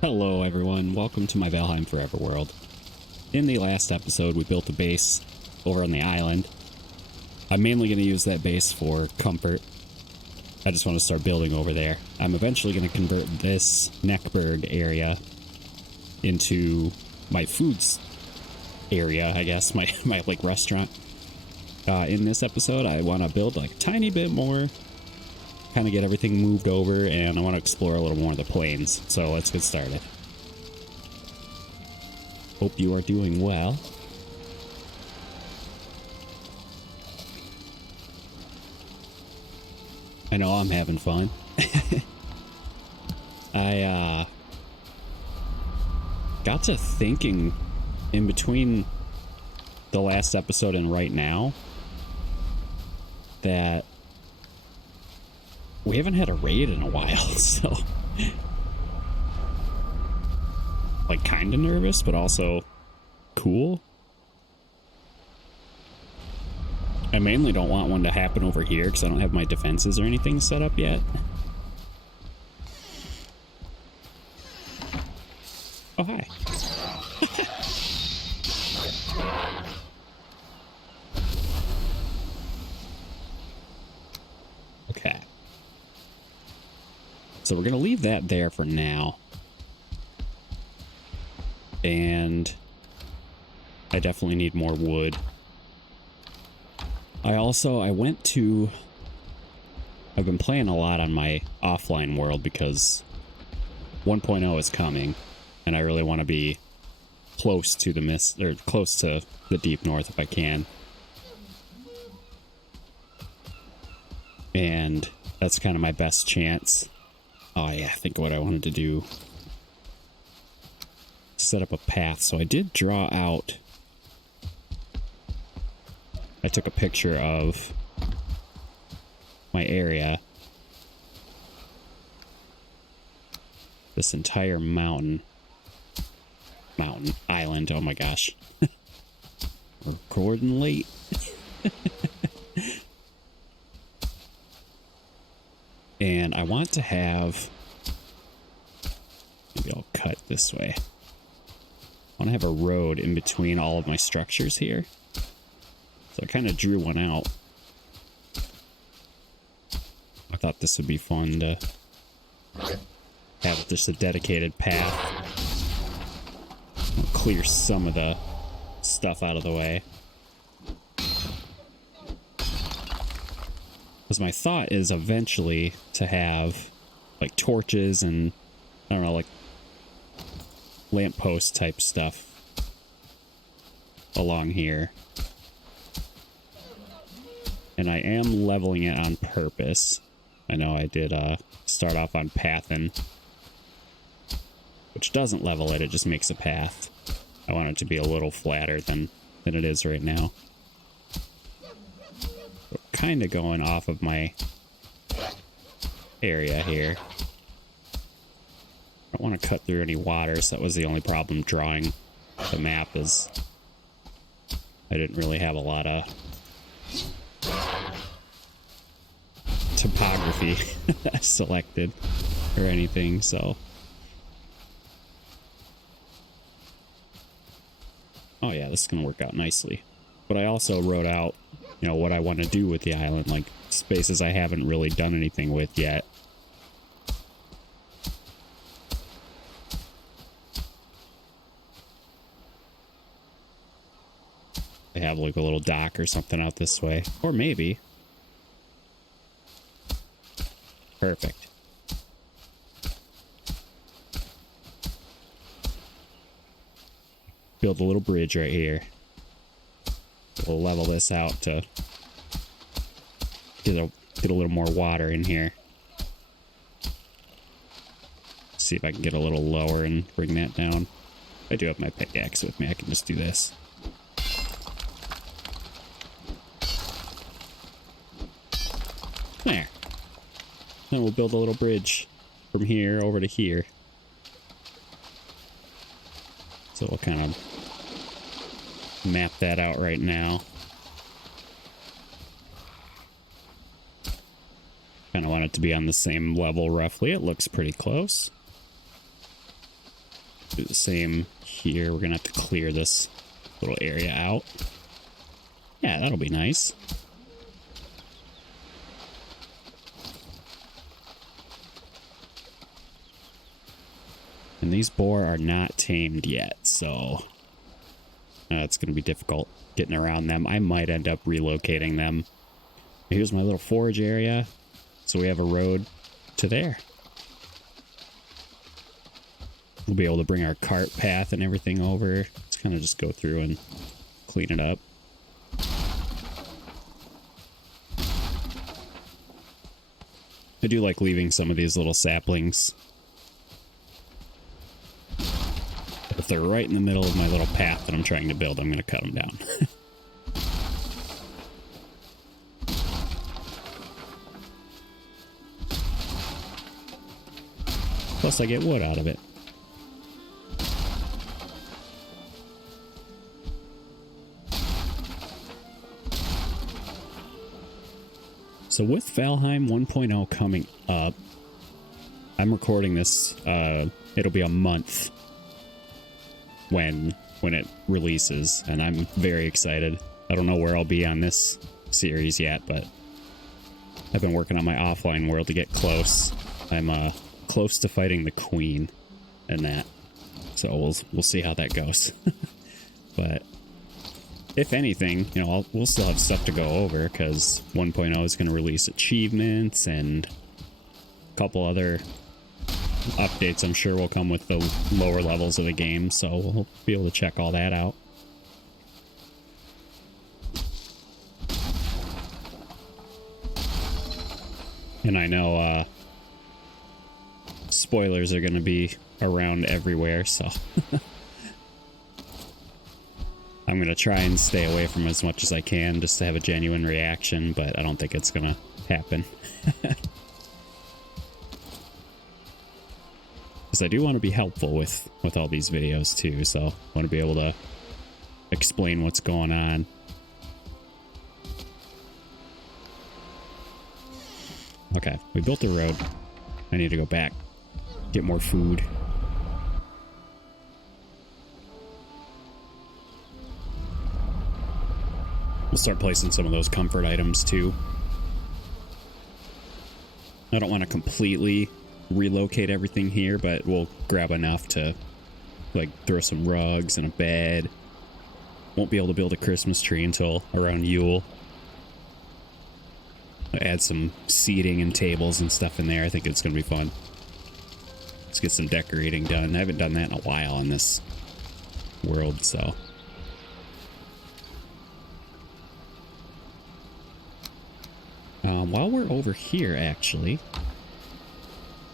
Hello everyone, welcome to my Valheim Forever world. In the last episode we built a base over on the island. I'm mainly going to use that base for comfort. I just want to start building over there. I'm eventually going to convert this NeckBurg area into my foods area, I guess, my like restaurant. In this episode I want to build like a tiny bit more, kind of get everything moved over, and I want to explore a little more of the plains. So let's get started. Hope you are doing well. I know I'm having fun. I got to thinking in between the last episode and right now that we haven't had a raid in a while, so like kind of nervous, but also cool. I mainly don't want one to happen over here because I don't have my defenses or anything set up yet. Oh, hi. Okay. So we're going to leave that there for now. And I definitely need more wood. I've been playing a lot on my offline world because 1.0 is coming and I really want to be close to the close to the deep north if I can. And that's kind of my best chance. Oh yeah, I think what I wanted to do, set up a path. So I did draw out, I took a picture of my area, this entire island. Oh my gosh. We're recording late. And I want to have, maybe I'll cut this way. I want to have a road in between all of my structures here. So I kind of drew one out. I thought this would be fun to have just a dedicated path. I'll clear some of the stuff out of the way. Because my thought is eventually to have like torches and, I don't know, like lamppost type stuff along here. And I am leveling it on purpose. I know I did start off on pathin, which doesn't level it, it just makes a path. I want it to be a little flatter than it is right now. So kind of going off of my area here. I don't want to cut through any water, so that was the only problem drawing the map, is I didn't really have a lot of topography selected or anything, so. Oh yeah, this is gonna work out nicely. But I also wrote out, you know, what I want to do with the island, like spaces I haven't really done anything with yet. I have like a little dock or something out this way, or maybe. Perfect. Build a little bridge right here. We'll level this out to get a little more water in here. See if I can get a little lower and bring that down. I do have my pickaxe with me. I can just do this. There. Then we'll build a little bridge from here over to here. So we'll kind of map that out right now. Kind of want it to be on the same level roughly. It looks pretty close. Do the same here. We're gonna have to clear this little area out. Yeah, that'll be nice. And these boar are not tamed yet, so it's going to be difficult getting around them. I might end up relocating them. Here's my little forage area. So we have a road to there. We'll be able to bring our cart path and everything over. Let's kind of just go through and clean it up. I do like leaving some of these little saplings. If they're right in the middle of my little path that I'm trying to build, I'm going to cut them down. Plus I get wood out of it. So with Valheim 1.0 coming up, I'm recording this, it'll be a month when it releases, and I'm very excited. I don't know where I'll be on this series yet, but I've been working on my offline world to get close. I'm close to fighting the queen and that, so we'll see how that goes. But if anything, you know, we'll still have stuff to go over, because 1.0 is going to release achievements and a couple other updates I'm sure will come with the lower levels of the game, so we'll be able to check all that out. And I know spoilers are going to be around everywhere, so I'm going to try and stay away from as much as I can just to have a genuine reaction, but I don't think it's going to happen. Because I do want to be helpful with all these videos too, so I want to be able to explain what's going on. Okay, we built a road. I need to go back, get more food. We'll start placing some of those comfort items too. I don't want to completely relocate everything here, but we'll grab enough to like throw some rugs and a bed. Won't be able to build a Christmas tree until around Yule. Add some seating and tables and stuff in there. I think it's gonna be fun. Let's get some decorating done. I haven't done that in a while in this world, so while we're over here, actually,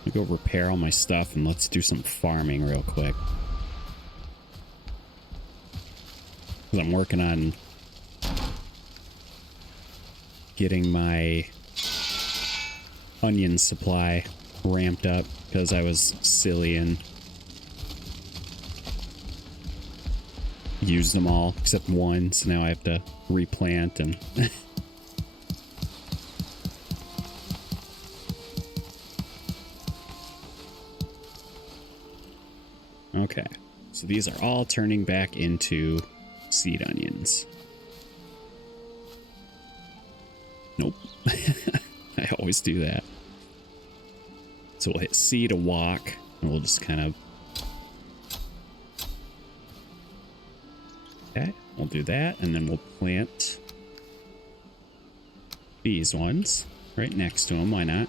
I'll go repair all my stuff and let's do some farming real quick. I'm working on getting my onion supply ramped up because I was silly and used them all except one, so now I have to replant and okay, so these are all turning back into seed onions. Nope. I always do that. So we'll hit C to walk, and we'll just kind of... Okay, we'll do that, and then we'll plant these ones right next to them. Why not?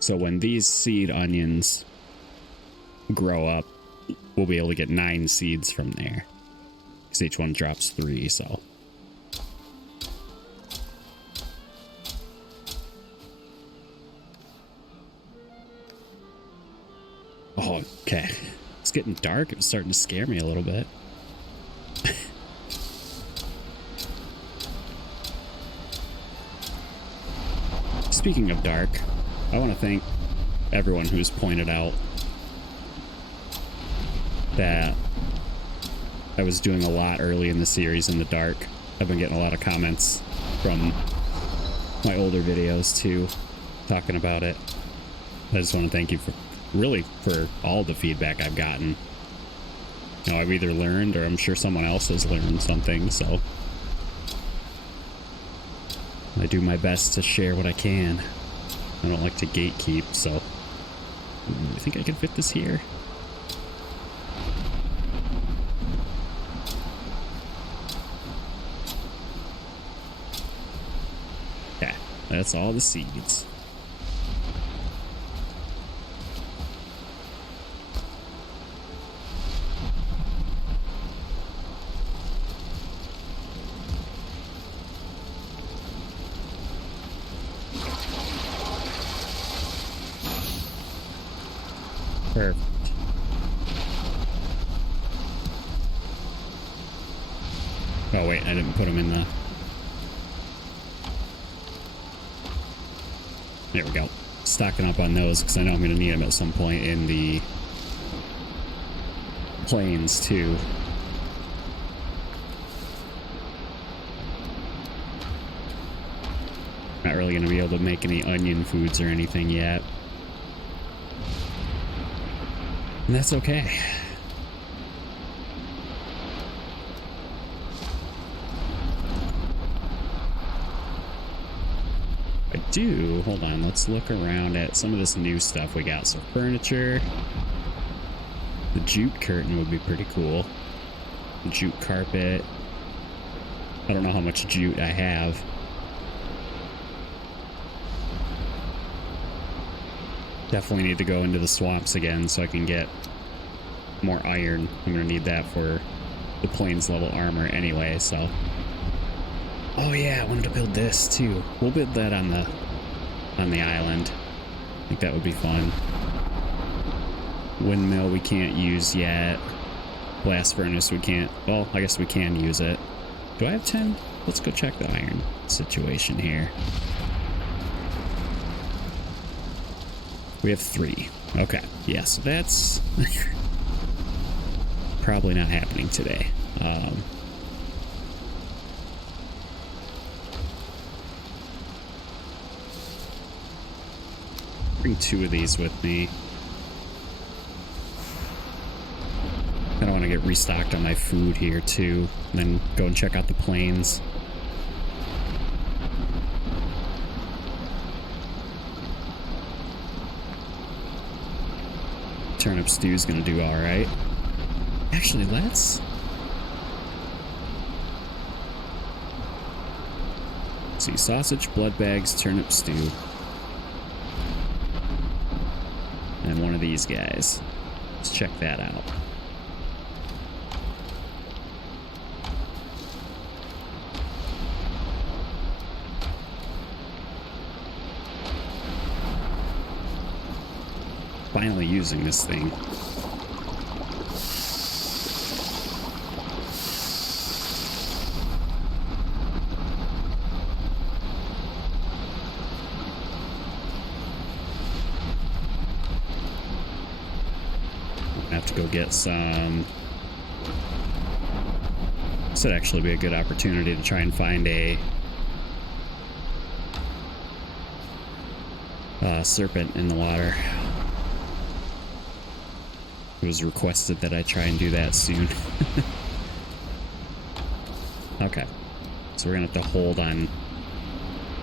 So when these seed onions grow up, we'll be able to get 9 seeds from there, because each one drops 3, so... Oh, okay. It's getting dark. It was starting to scare me a little bit. Speaking of dark, I want to thank everyone who's pointed out that I was doing a lot early in the series in the dark. I've been getting a lot of comments from my older videos too, talking about it. I just want to thank you really for all the feedback I've gotten. You know, I've either learned or I'm sure someone else has learned something, so I do my best to share what I can. I don't like to gatekeep, so I think I can fit this here. Yeah, that's all the seeds. Perfect. Oh wait, I didn't put them in the... There we go. Stocking up on those because I know I'm going to need them at some point in the plains too. Not really going to be able to make any onion foods or anything yet. And that's okay. I do. Hold on. Let's look around at some of this new stuff we got. So furniture. The jute curtain would be pretty cool. The jute carpet. I don't know how much jute I have. Definitely need to go into the swamps again so I can get more iron. I'm going to need that for the plains level armor anyway, so. Oh yeah, I wanted to build this too. We'll build that on the island. I think that would be fun. Windmill we can't use yet. Blast furnace we can't. Well, I guess we can use it. Do I have 10? Let's go check the iron situation here. We have 3. Okay. Yeah, so that's probably not happening today. Bring 2 of these with me. I don't want to get restocked on my food here too. And then go and check out the plains. Turnip stew's gonna do all right. Actually, let's see. Sausage, blood bags, turnip stew, and one of these guys. Let's check that out. Finally using this thing. I have to go get some. This would actually be a good opportunity to try and find a serpent in the water. It was requested that I try and do that soon. Okay. So we're gonna have to hold on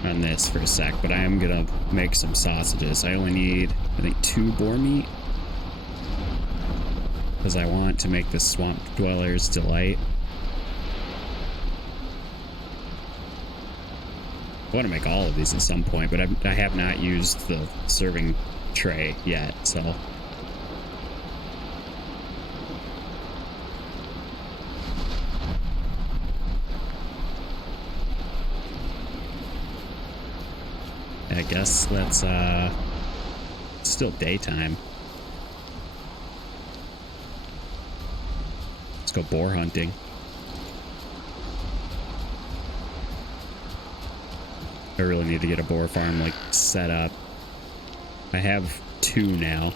this for a sec, but I am gonna make some sausages. I only need, I think, 2 boar meat. Because I want to make the Swamp Dweller's Delight. I want to make all of these at some point, but I have not used the serving tray yet, so... I guess that's still daytime. Let's go boar hunting. I really need to get a boar farm like set up. I have 2 now.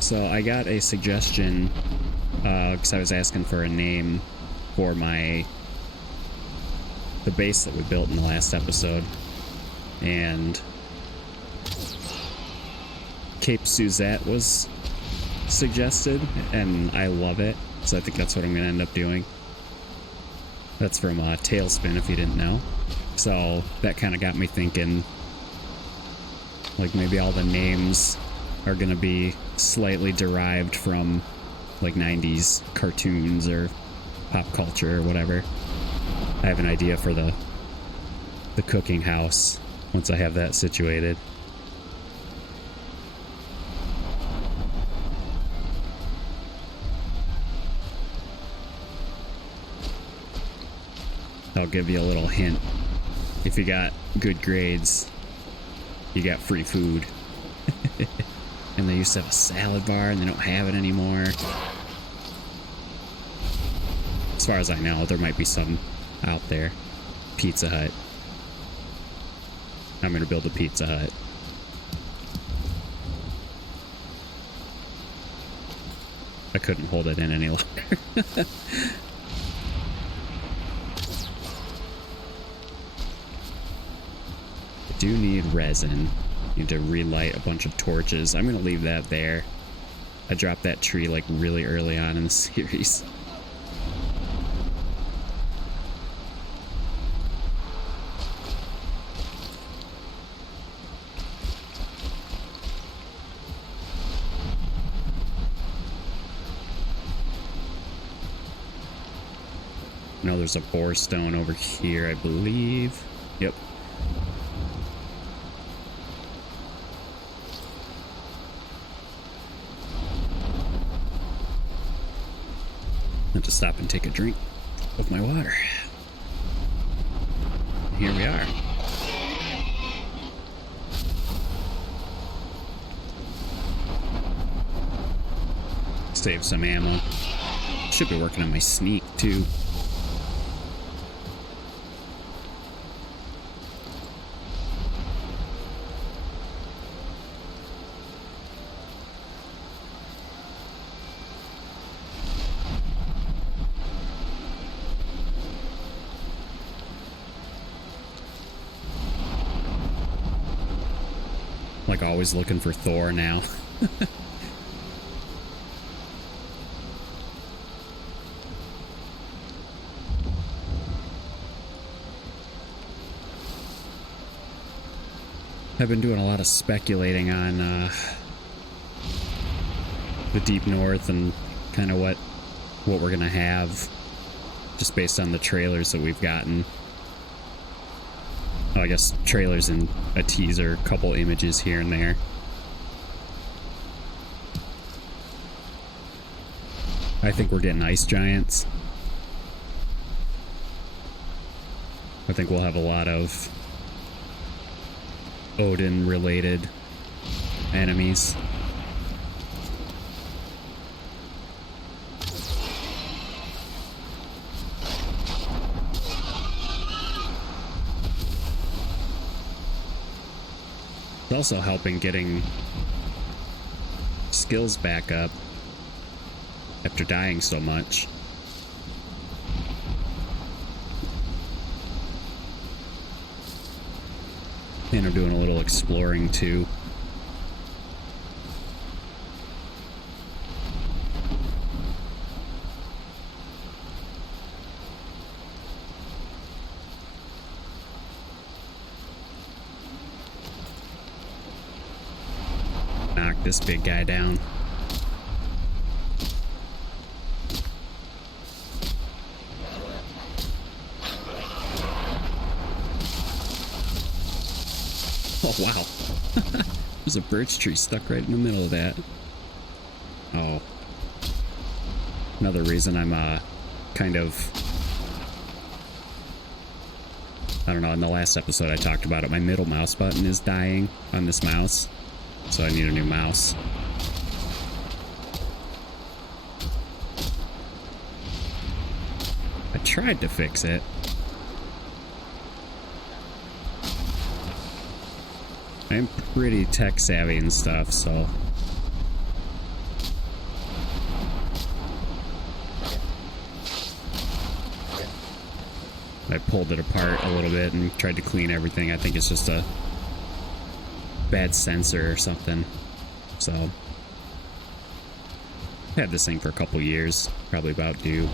So So I got a suggestion because I was asking for a name for the base that we built in the last episode, and Cape Suzette was suggested, and I love it, so I think that's what I'm going to end up doing. That's from TailSpin, if you didn't know. So that kind of got me thinking, like, maybe all the names are going to be slightly derived from like 90s cartoons or pop culture or whatever. I have an idea for the cooking house once I have that situated. I'll give you a little hint. If you got good grades, you got free food. And they used to have a salad bar, and they don't have it anymore. As far as I know, there might be some out there. Pizza Hut. I'm going to build a Pizza Hut. I couldn't hold it in any longer. I do need resin. Need to relight a bunch of torches. I'm going to leave that there. I dropped that tree like really early on in the series. No, there's a boar stone over here, I believe. Yep. I have to stop and take a drink of my water. Here we are. Save some ammo. Should be working on my sneak too. Like always looking for Thor now. I've been doing a lot of speculating on the Deep North and kind of what we're gonna have, just based on the trailers that we've gotten. Oh, I guess trailers and a teaser, couple images here and there. I think we're getting ice giants. I think we'll have a lot of Odin-related enemies. It's also helping getting skills back up after dying so much. And I'm doing a little exploring too. Knock this big guy down. Oh, wow. There's a birch tree stuck right in the middle of that. Oh. Another reason I'm, kind of... I don't know, in the last episode I talked about it, my middle mouse button is dying on this mouse. So I need a new mouse. I tried to fix it. I'm pretty tech savvy and stuff, so I pulled it apart a little bit and tried to clean everything. I think it's just a bad sensor or something. So, I've had this thing for a couple years, probably about due.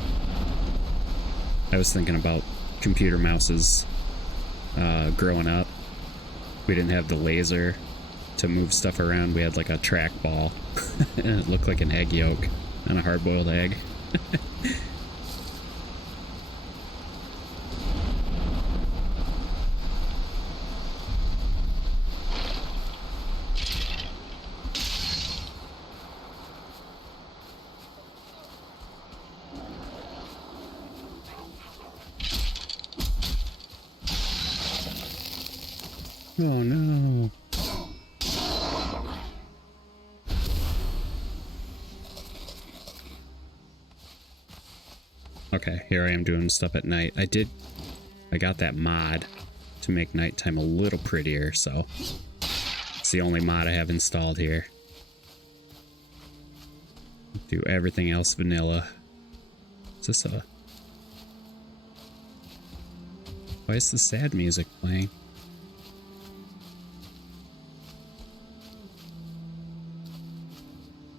I was thinking about computer mouses growing up. We didn't have the laser to move stuff around. We had like a trackball. And it looked like an egg yolk on a hard-boiled egg. Oh no. Okay, here I am doing stuff at night. I got that mod to make nighttime a little prettier, so it's the only mod I have installed here. Do everything else vanilla. Is this a... Why is the sad music playing?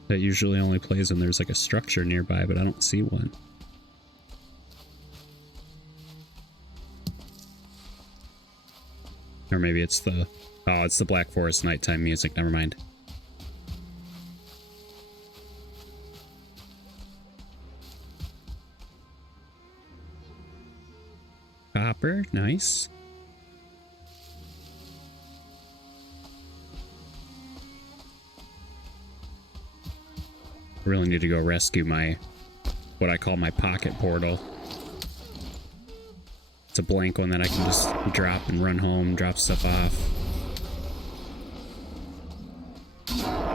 That usually only plays when there's like a structure nearby, but I don't see one. Or maybe it's the... Oh, it's the Black Forest nighttime music. Never mind. Copper, nice. I really need to go rescue my, what I call my pocket portal. It's a blank one that I can just drop and run home, drop stuff off.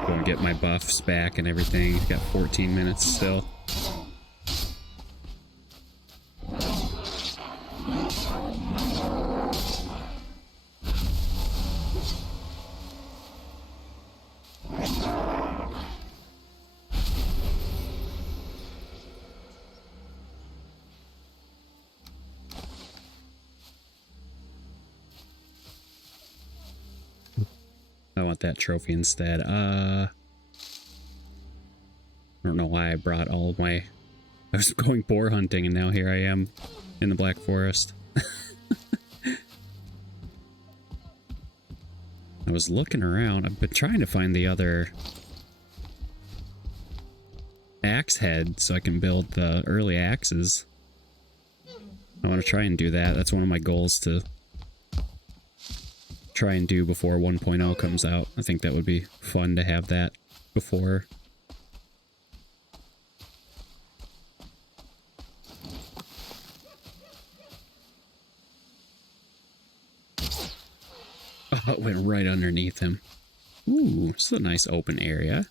Go and get my buffs back and everything. Got 14 minutes still. I want that trophy instead. I don't know why I brought all of my... I was going boar hunting and now here I am in the Black Forest. I was looking around. I've been trying to find the other axe head so I can build the early axes. I want to try and do that. That's one of my goals, to try and do before 1.0 comes out. I think that would be fun to have that before. Oh, it went right underneath him. Ooh, this is a nice open area.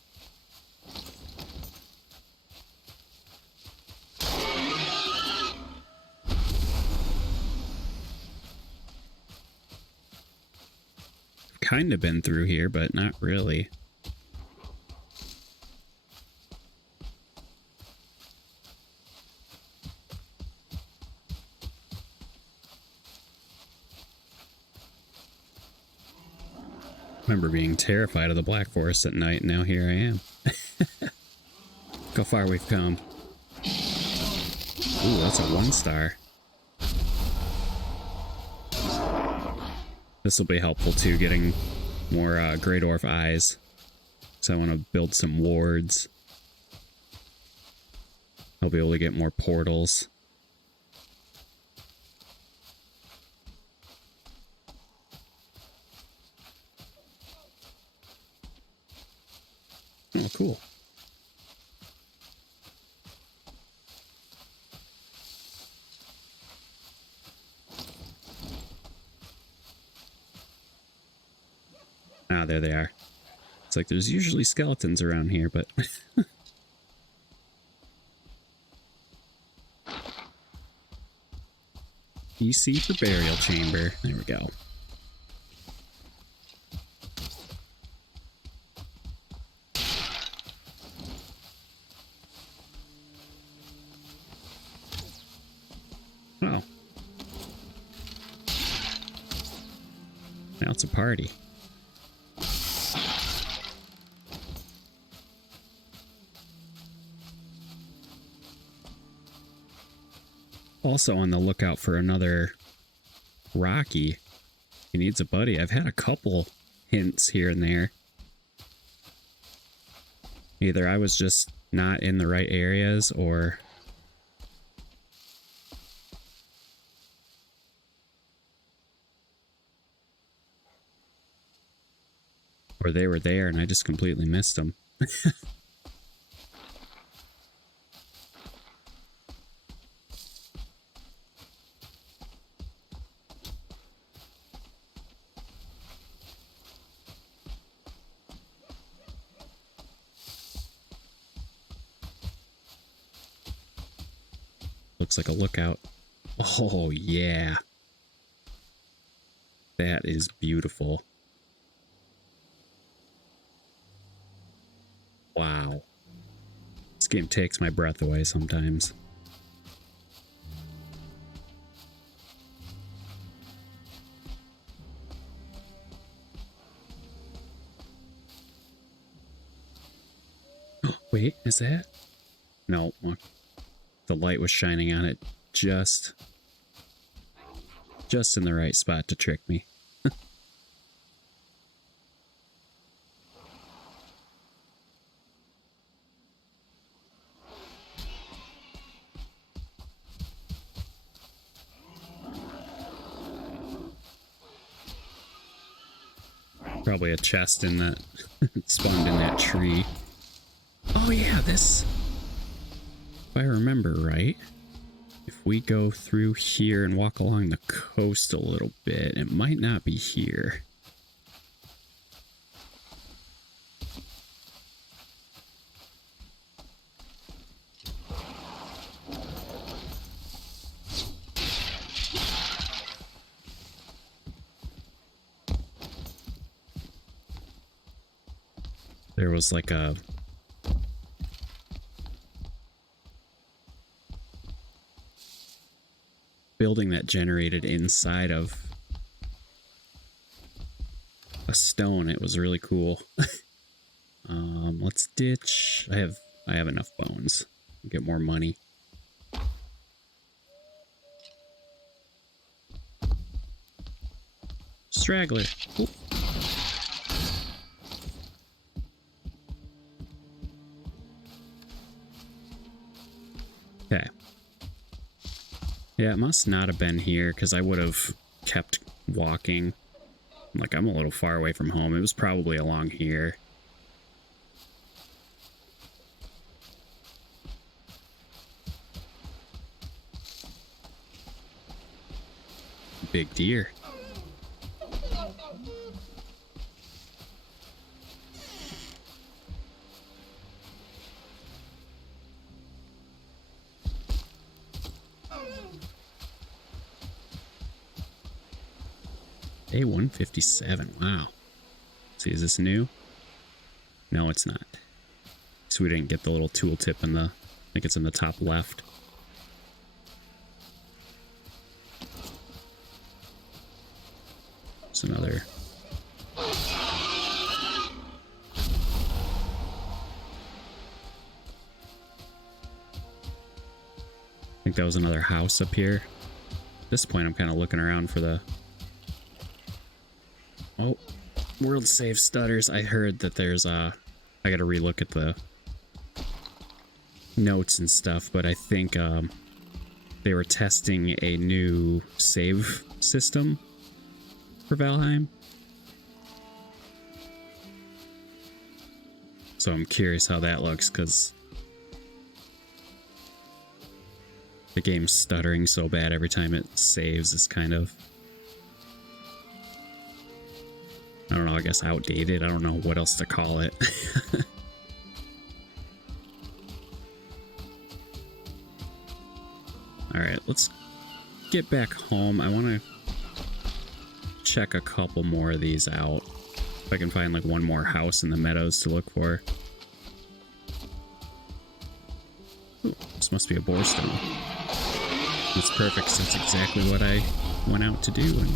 Kind of been through here, but not really. I remember being terrified of the Black Forest at night, and now here I am. Look how far we've come. Ooh, that's a 1-star. This will be helpful too, getting more Great Orph eyes. So I want to build some wards. I'll be able to get more portals. Oh, cool. Ah, there they are. It's like there's usually skeletons around here, but... EC for burial chamber. There we go. Oh. it's a party. Also on the lookout for another Rocky. He needs a buddy. I've had a couple hints here and there. Either I was just not in the right areas, or they were there and I just completely missed them. Looks like a lookout. Oh, yeah. That is beautiful. Wow. This game takes my breath away sometimes. Oh, wait, is that? No, the light was shining on it just in the right spot to trick me. Probably a chest in that spawned in that tree. Oh yeah, this, if I remember right, if we go through here and walk along the coast a little bit, it might not be here. There was like a building that generated inside of a stone. It was really cool. Let's ditch. I have enough bones. Get more money. Straggler. Ooh. Okay. Yeah, it must not have been here, because I would have kept walking. Like, I'm a little far away from home. It was probably along here. Big deer. A157, wow. See, is this new? No, it's not. So we didn't get the little tooltip in the, I think it's in the top left. It's another. I think that was another house up here. At this point, I'm kind of looking around for the... Oh, world save stutters. I heard that there's I gotta relook at the notes and stuff, but I think they were testing a new save system for Valheim. So I'm curious how that looks, because the game's stuttering so bad every time it saves. Is kind of, I don't know, I guess outdated. I don't know what else to call it. Alright, let's get back home. I want to check a couple more of these out. If I can find like one more house in the meadows to look for. Ooh, this must be a borestone. That's perfect, since that's exactly what I went out to do. And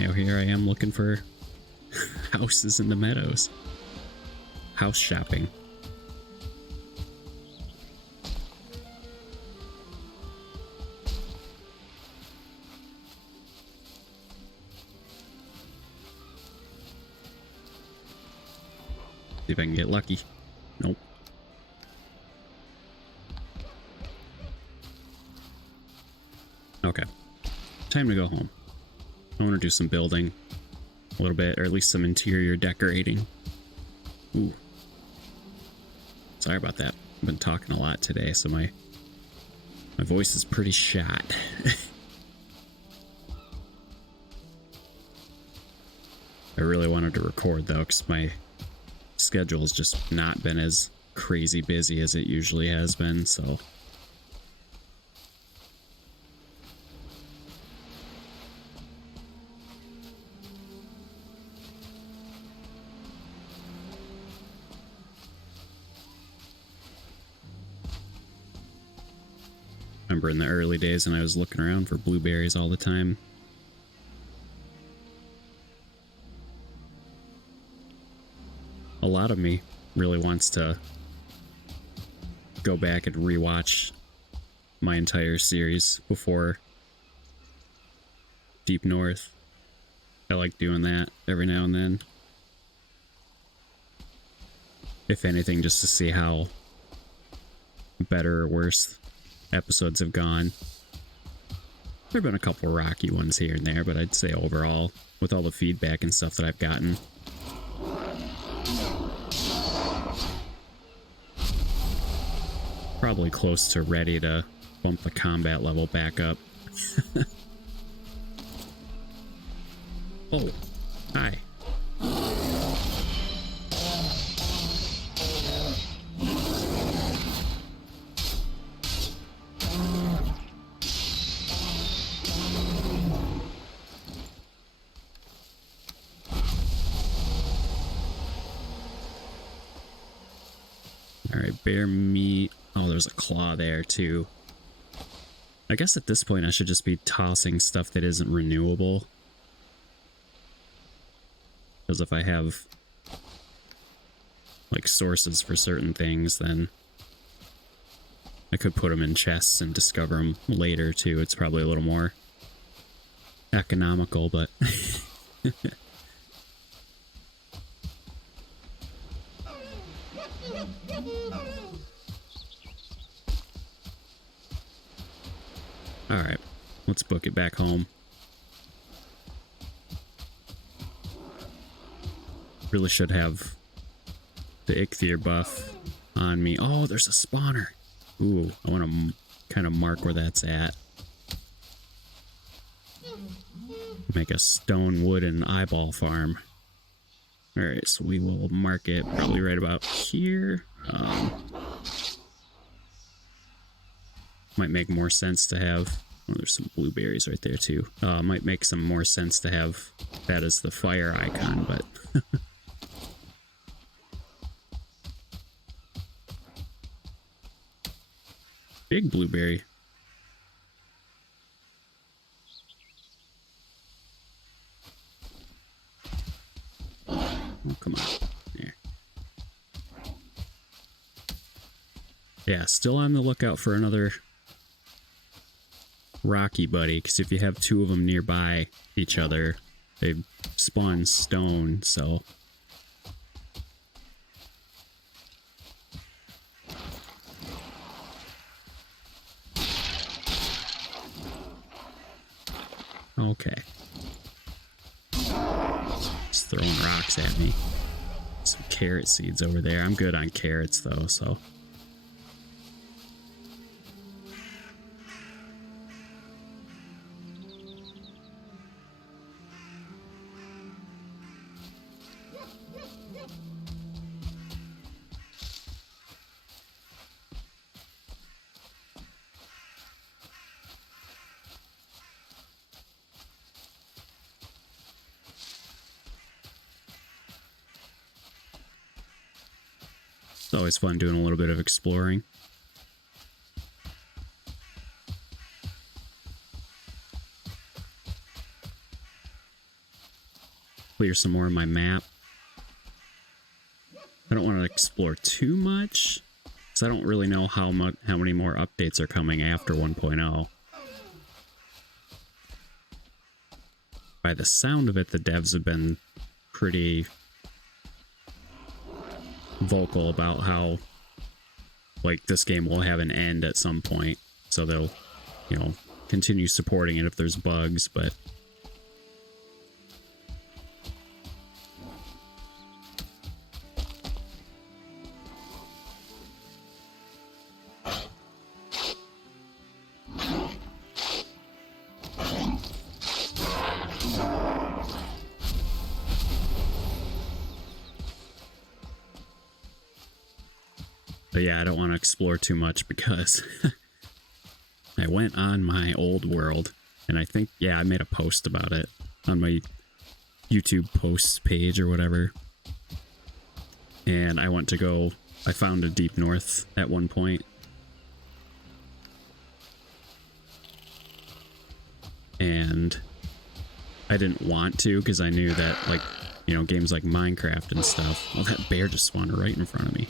Now here I am looking for houses in the meadows. House shopping. See if I can get lucky. Nope. Okay. Time to go home. I want to do some building a little bit, or at least some interior decorating. Ooh. Sorry about that. I've been talking a lot today, so my voice is pretty shot. I really wanted to record though, because my schedule has just not been as crazy busy as it usually has been, so. Remember in the early days when I was looking around for blueberries all the time. A lot of me really wants to go back and rewatch my entire series before Deep North. I like doing that every now and then. If anything, just to see how better or worse episodes have gone. There have been a couple rocky ones here and there, but I'd say overall, with all the feedback and stuff that I've gotten, probably close to ready to bump the combat level back up. Oh, hi. Alright, bear meat. Oh, there's a claw there, too. I guess at this point I should just be tossing stuff that isn't renewable. Because if I have, like, sources for certain things, then I could put them in chests and discover them later, too. It's probably a little more economical, but... Alright, let's book it back home. Really should have the Ichthyer buff on me. Oh, there's a spawner. Ooh, I want to kind of mark where that's at. Make a stone, wood, and eyeball farm. Alright, so we will mark it probably right about here. Might make more sense to have... Oh, there's some blueberries right there too. Might make some more sense to have that as the fire icon, but... Big blueberry. Oh, come on. There. Yeah, still on the lookout for another rocky buddy, because if you have two of them nearby each other, they spawn stone, so... Okay. Just throwing rocks at me. Some carrot seeds over there. I'm good on carrots, though, so... It's always fun doing a little bit of exploring. clear some more of my map. I don't want to explore too much, because I don't really know how many more updates are coming after 1.0. By the sound of it, the devs have been pretty vocal about how, like, this game will have an end at some point. So they'll, you know, continue supporting it if there's bugs, but... But yeah, I don't want to explore too much because I went on my old world, and I think, yeah, I made a post about it on my YouTube posts page or whatever. And I went to go, I found a deep north at one point. And I didn't want to because I knew that, like, you know, games like Minecraft and stuff. Oh, that bear just spawned right in front of me.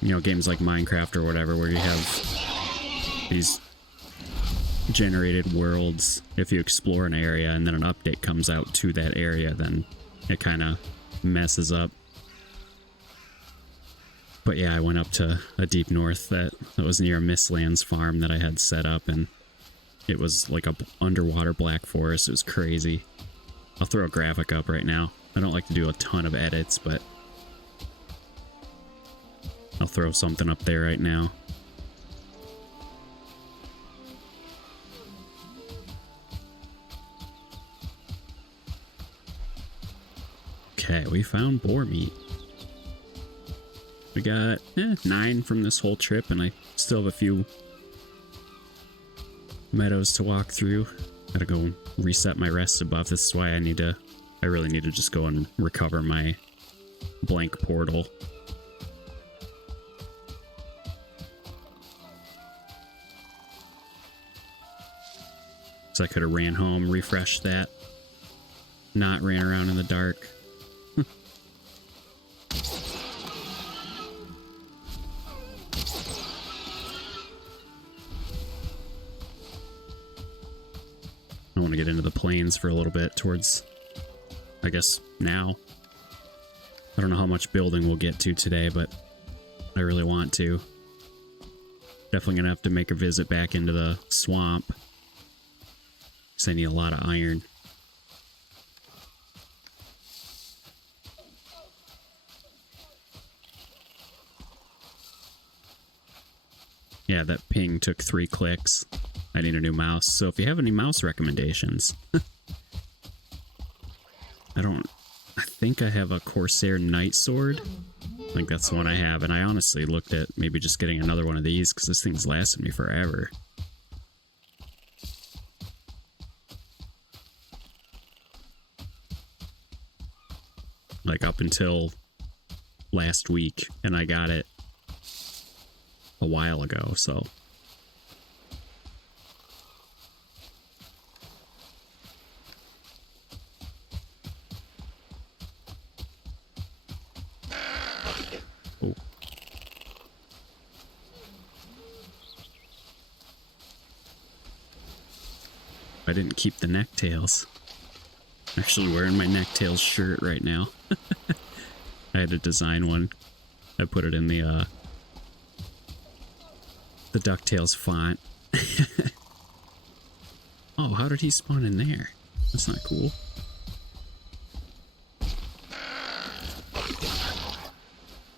You know, games like Minecraft or whatever, where you have these generated worlds. If you explore an area and then an update comes out to that area, then it kind of messes up. But yeah, I went up to a deep north that was near a Mistlands farm that I had set up, and it was like a underwater black forest. It was crazy. I'll throw a graphic up right now. I don't like to do a ton of edits, but I'll throw something up there right now. Okay, we found boar meat. We got 9 from this whole trip, and I still have a few meadows to walk through. Gotta go reset my rest buff. This is why I really need to just go and recover my blank portal. So I could have ran home, refreshed that, not ran around in the dark. I want to get into the plains for a little bit towards, I guess, now. I don't know how much building we'll get to today, but I really want to. Definitely going to have to make a visit back into the swamp, because I need a lot of iron. Yeah, that ping took 3 clicks. I need a new mouse, so if you have any mouse recommendations. I think I have a Corsair Night Sword. I think that's the one I have, and I honestly looked at maybe just getting another one of these, because this thing's lasted me forever. Like up until last week, and I got it a while ago, so... Oh. I didn't keep the necktails. I'm actually wearing my necktails shirt right now. I had to design one. I put it in the DuckTales font. Oh, how did he spawn in there? That's not cool.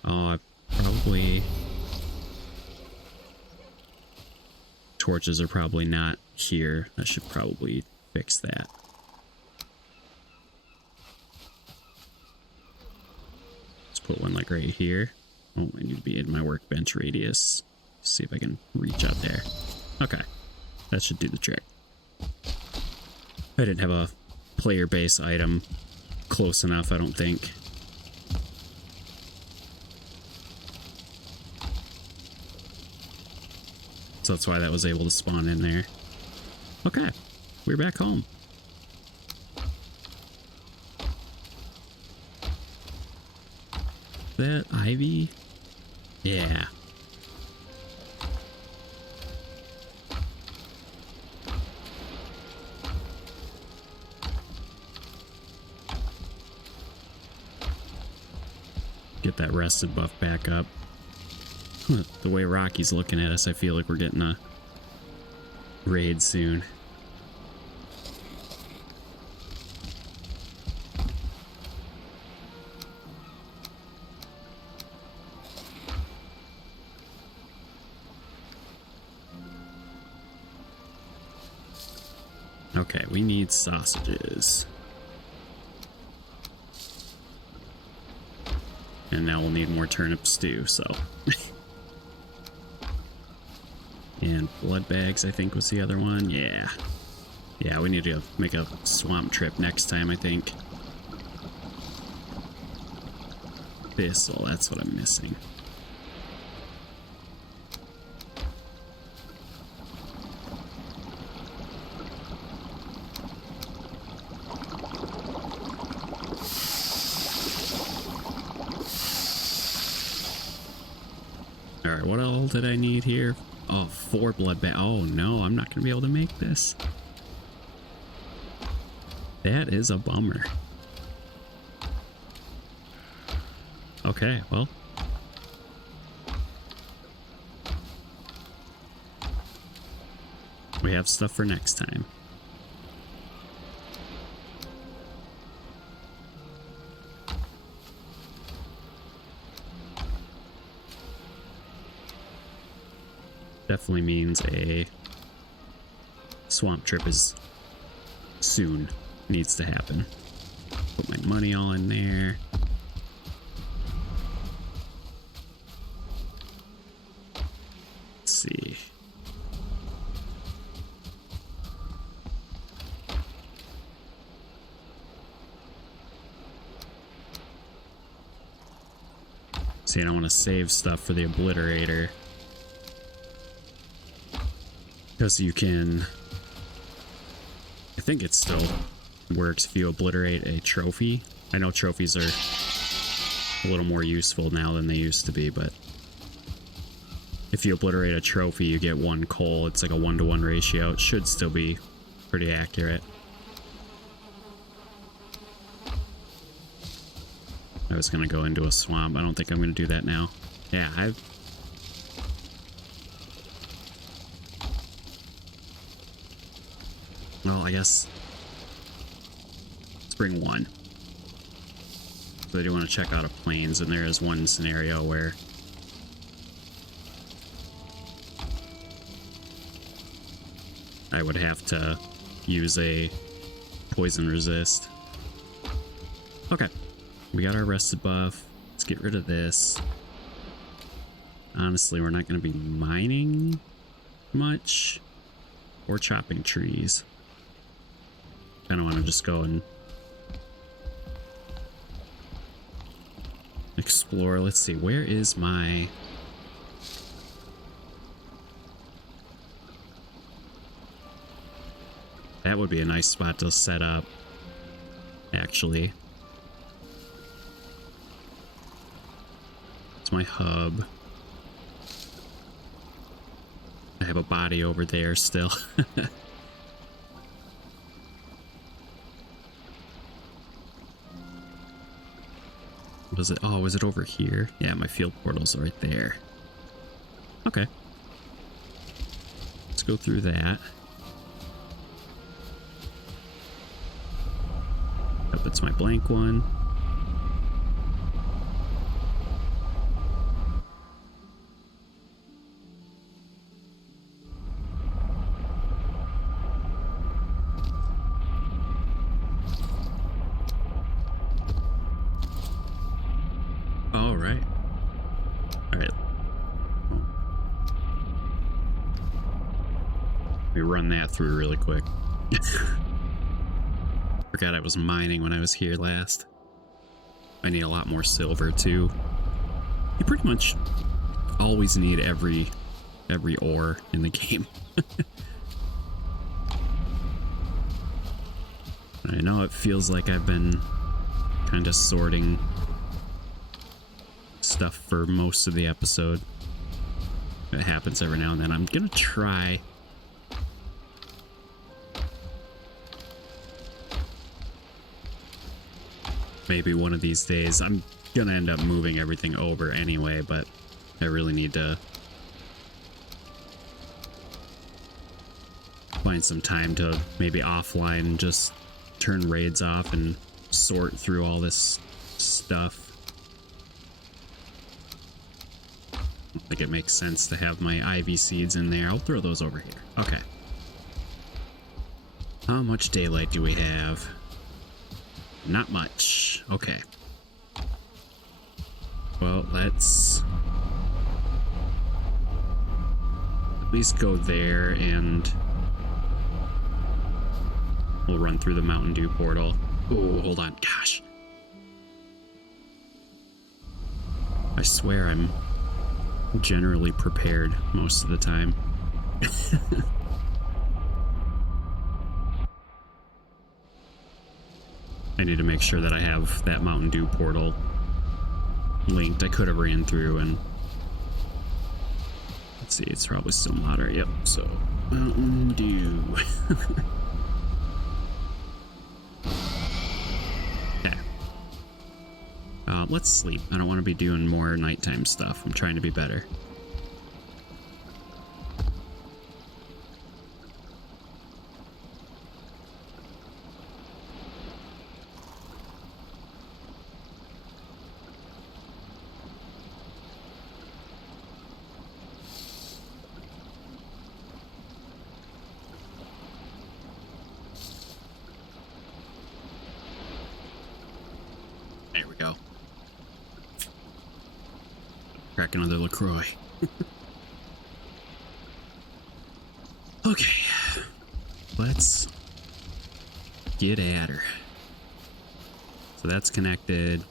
Oh, I probably... Torches are probably not here. I should probably fix that. Let's put one like right here. Oh, I need to be in my workbench radius. See if I can reach out there. Okay, that should do the trick. I didn't have a player base item close enough, I don't think. So that's why that was able to spawn in there. Okay, we're back home. That ivy? Yeah. Get that rested buff back up. The way Rocky's looking at us, I feel like we're getting a raid soon. Okay, we need sausages. And now we'll need more turnip stew, so. And blood bags, I think, was the other one. Yeah. Yeah, we need to make a swamp trip next time, I think. Thistle, that's what I'm missing. Alright, what all did I need here? Oh, 4 blood bags. Oh no, I'm not going to be able to make this. That is a bummer. Okay, well. We have stuff for next time. Definitely means a swamp trip is soon. Needs to happen. Put my money all in there. Let's see. See, I don't want to save stuff for the obliterator. Because you can, I think it still works if you obliterate a trophy. I know trophies are a little more useful now than they used to be, but if you obliterate a trophy, you get 1 coal. It's like a 1-to-1 ratio. It should still be pretty accurate. I was going to go into a swamp. I don't think I'm going to do that now. Yeah, well, I guess let's bring 1. So I do want to check out a plains, and there is one scenario where I would have to use a poison resist. Okay, we got our rested buff. Let's get rid of this. Honestly, we're not going to be mining much or chopping trees. Kind of want to just go and explore. Let's see, where is my... That would be a nice spot to set up, actually. It's my hub. I have a body over there still. Was it? Oh, was it over here? Yeah, my field portal's right there. Okay. Let's go through that. Oh, that's my blank one. Run that through really quick. Forgot I was mining when I was here last. I need a lot more silver too. You pretty much always need every ore in the game. I know it feels like I've been kind of sorting stuff for most of the episode. It happens every now and then. I'm gonna try maybe one of these days. I'm gonna end up moving everything over anyway, but I really need to find some time to maybe offline just turn raids off and sort through all this stuff. I think it makes sense to have my ivy seeds in there. I'll throw those over here. Okay. How much daylight do we have? Not much. Okay. Well, let's at least go there and we'll run through the Mountain Dew portal. Oh, hold on. Gosh. I swear I'm generally prepared most of the time. I need to make sure that I have that Mountain Dew portal linked. I could have ran through and let's see, it's probably still moderate. Yep, so Mountain Dew. Okay. Let's sleep. I don't want to be doing more nighttime stuff. I'm trying to be better. There we go. Crack another LaCroix. Okay. Let's get at her. So that's connected.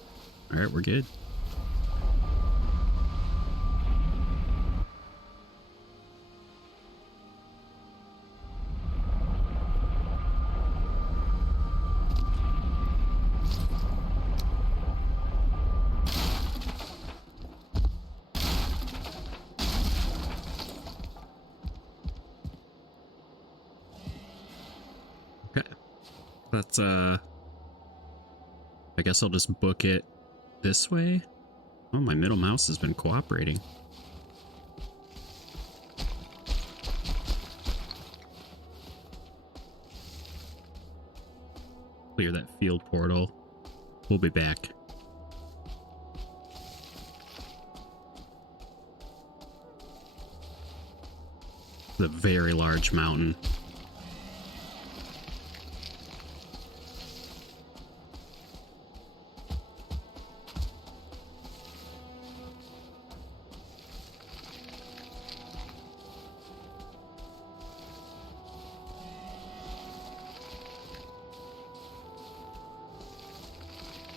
All right, we're good. Let's, I guess I'll just book it this way. Oh, my middle mouse has been cooperating. Clear that field portal. We'll be back. It's a very large mountain.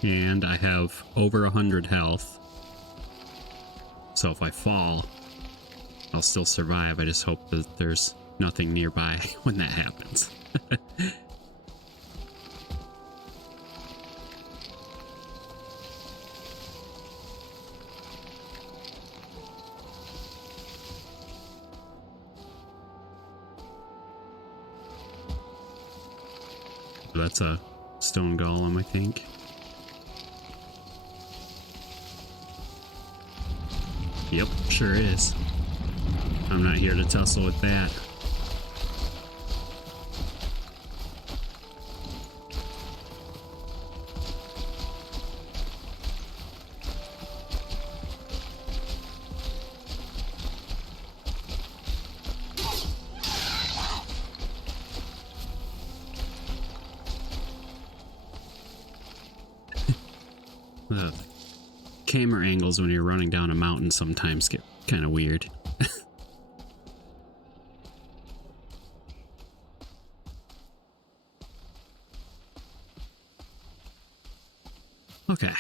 And I have over 100 health. So if I fall, I'll still survive. I just hope that there's nothing nearby when that happens. That's a stone golem, I think. Yep, sure is. I'm not here to tussle with that. The camera angles when you're running down a mountain sometimes get kind of weird. Okay.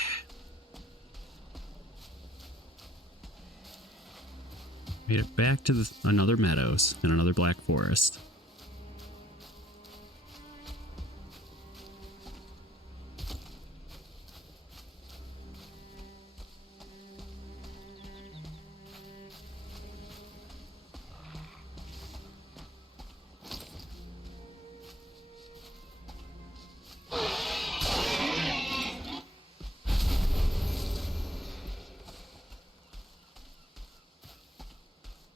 Made it back to another meadows and another black forest.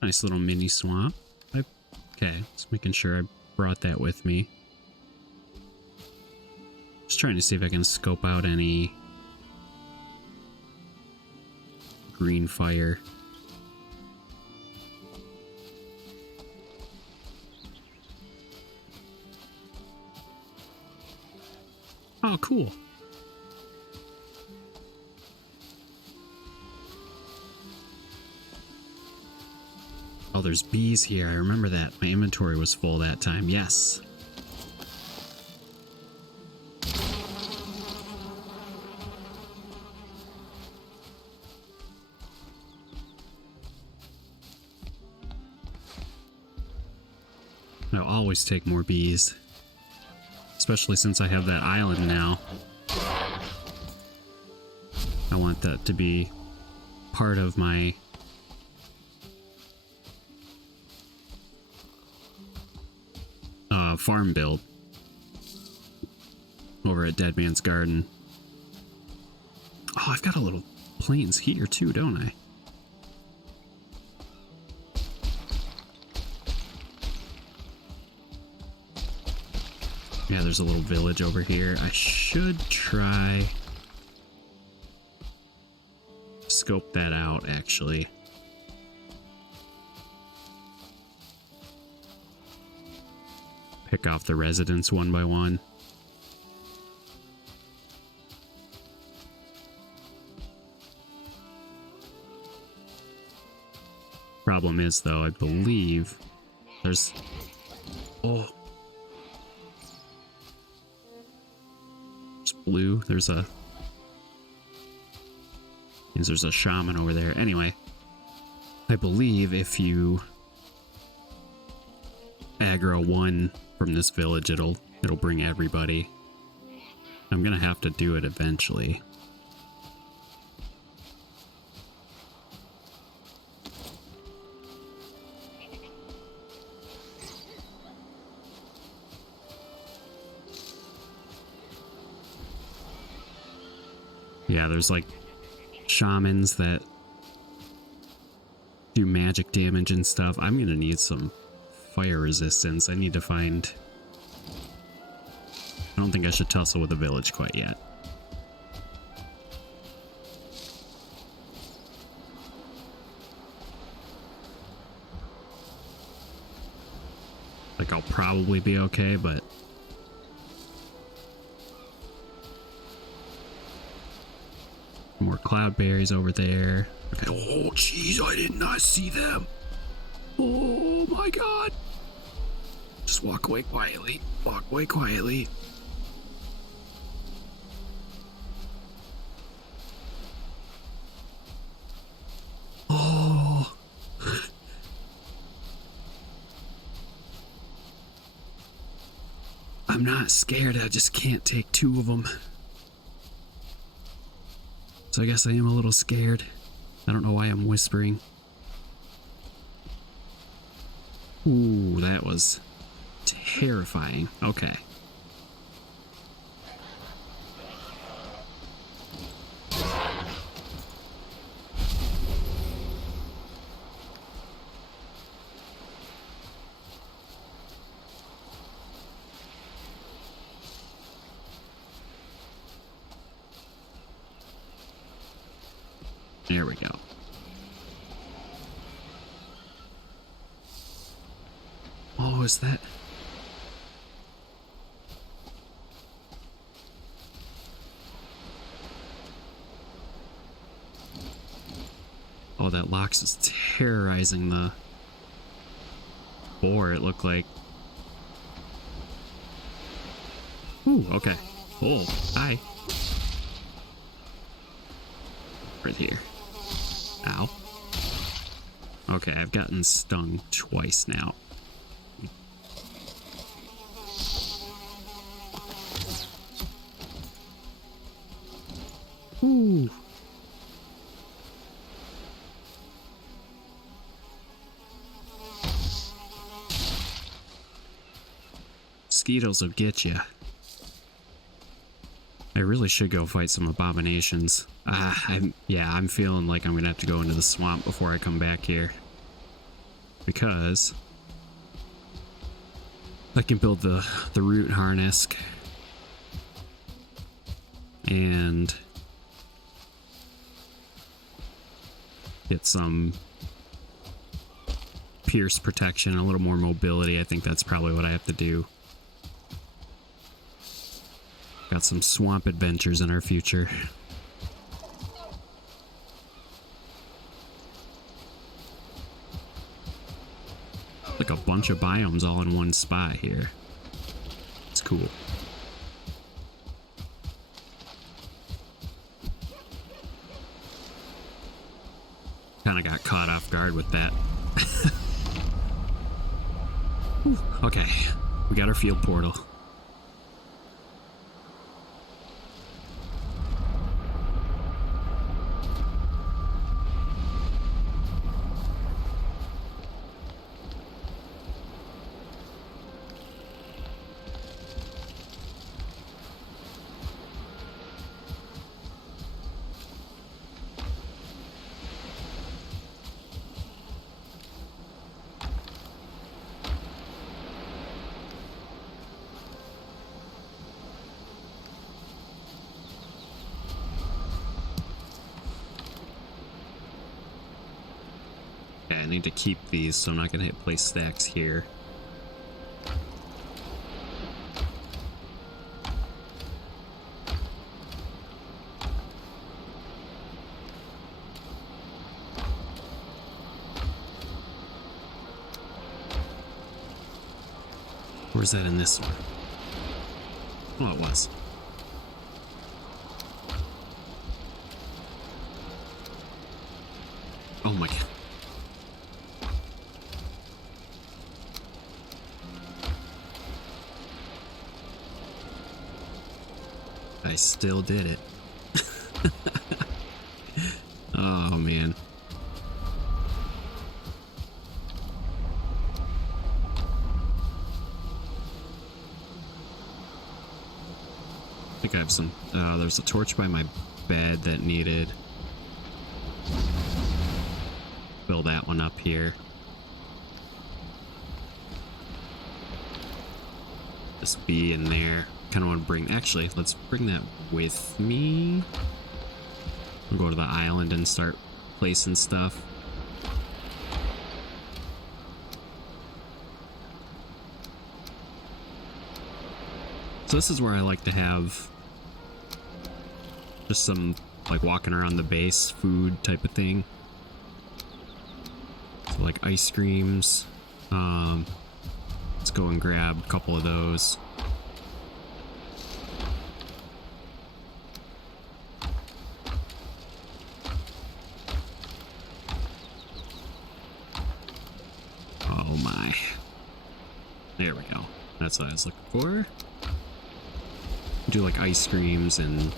Nice little mini swamp. Okay, just making sure I brought that with me. Just trying to see if I can scope out any green fire. Oh, cool. Oh, there's bees here. I remember that. My inventory was full that time. Yes. I'll always take more bees. Especially since I have that island now. I want that to be part of my farm build over at Dead Man's Garden. Oh, I've got a little plains here too, don't I? Yeah, there's a little village over here. I should try scope that out, actually. Pick off the residents one by one. Problem is, though, I believe there's... Oh. It's blue. There's a shaman over there. Anyway, I believe if you aggro one from this village, it'll bring everybody. I'm gonna have to do it eventually. Yeah, there's like shamans that do magic damage and stuff. I'm gonna need some fire resistance. I need to find... I don't think I should tussle with the village quite yet. Like, I'll probably be okay, but... More cloudberries over there. Okay. Oh, jeez, I did not see them. Oh my god. Just walk away quietly. Walk away quietly. Oh. I'm not scared, I just can't take two of them. So I guess I am a little scared. I don't know why I'm whispering. Ooh, that was terrifying. Okay. There we go. Oh, is that... Oh, that Lox is terrorizing the boar, it looked like. Ooh, okay. Oh, hi. Right here. Ow. Okay, I've gotten stung twice now. Ooh. Mosquitoes will get you. I really should go fight some abominations. I'm feeling like I'm gonna have to go into the swamp before I come back here. because I can build the root harness and get some pierce protection, a little more mobility. I think that's probably what I have to do. Got some swamp adventures in our future. Like a bunch of biomes all in one spot here. It's cool. Kind of got caught off guard with that. Whew, okay, we got our field portal. I need to keep these, so I'm not gonna hit place stacks here. Where's that in this one? Oh, it was. Oh my god. I still did it. Oh man. I think I have some, there's a torch by my bed that needed. Fill that one up here. Just be in there. Kind of want to bring, actually, let's bring that with me. We'll go to the island and start placing stuff. So this is where I like to have just some, like, walking around the base food type of thing. So like ice creams. Let's go and grab a couple of those. Oh my. There we go. That's what I was looking for. Do like ice creams and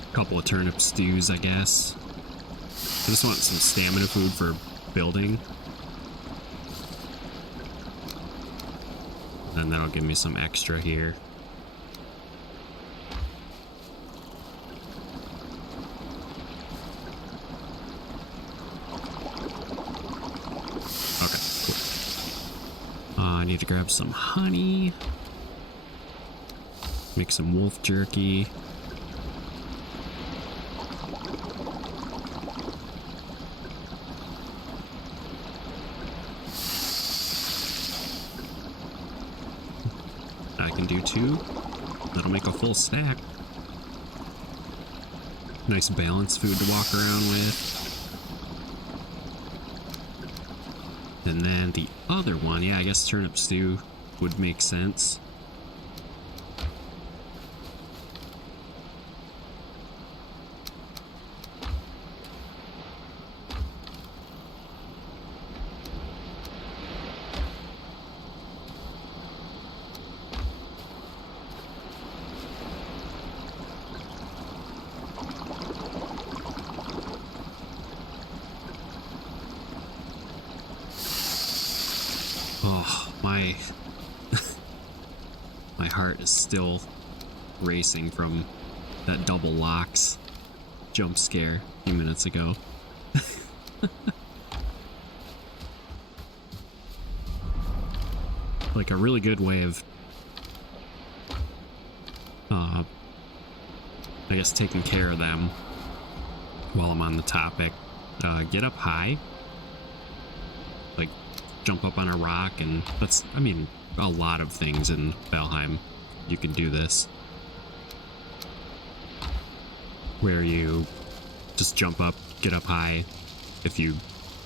a couple of turnip stews, I guess. I just want some stamina food for building. And that'll give me some extra here. I need to grab some honey. Make some wolf jerky. I can do 2. That'll make a full stack. Nice balanced food to walk around with. And then the other one, yeah, I guess turnip stew would make sense. Oh, my heart is still racing from that double Lox. jump scare a few minutes ago. Like a really good way of, I guess, taking care of them while I'm on the topic. Get up high. Like, jump up on a rock, and that's, I mean, a lot of things in Valheim. You can do this. Where you just jump up, get up high. If you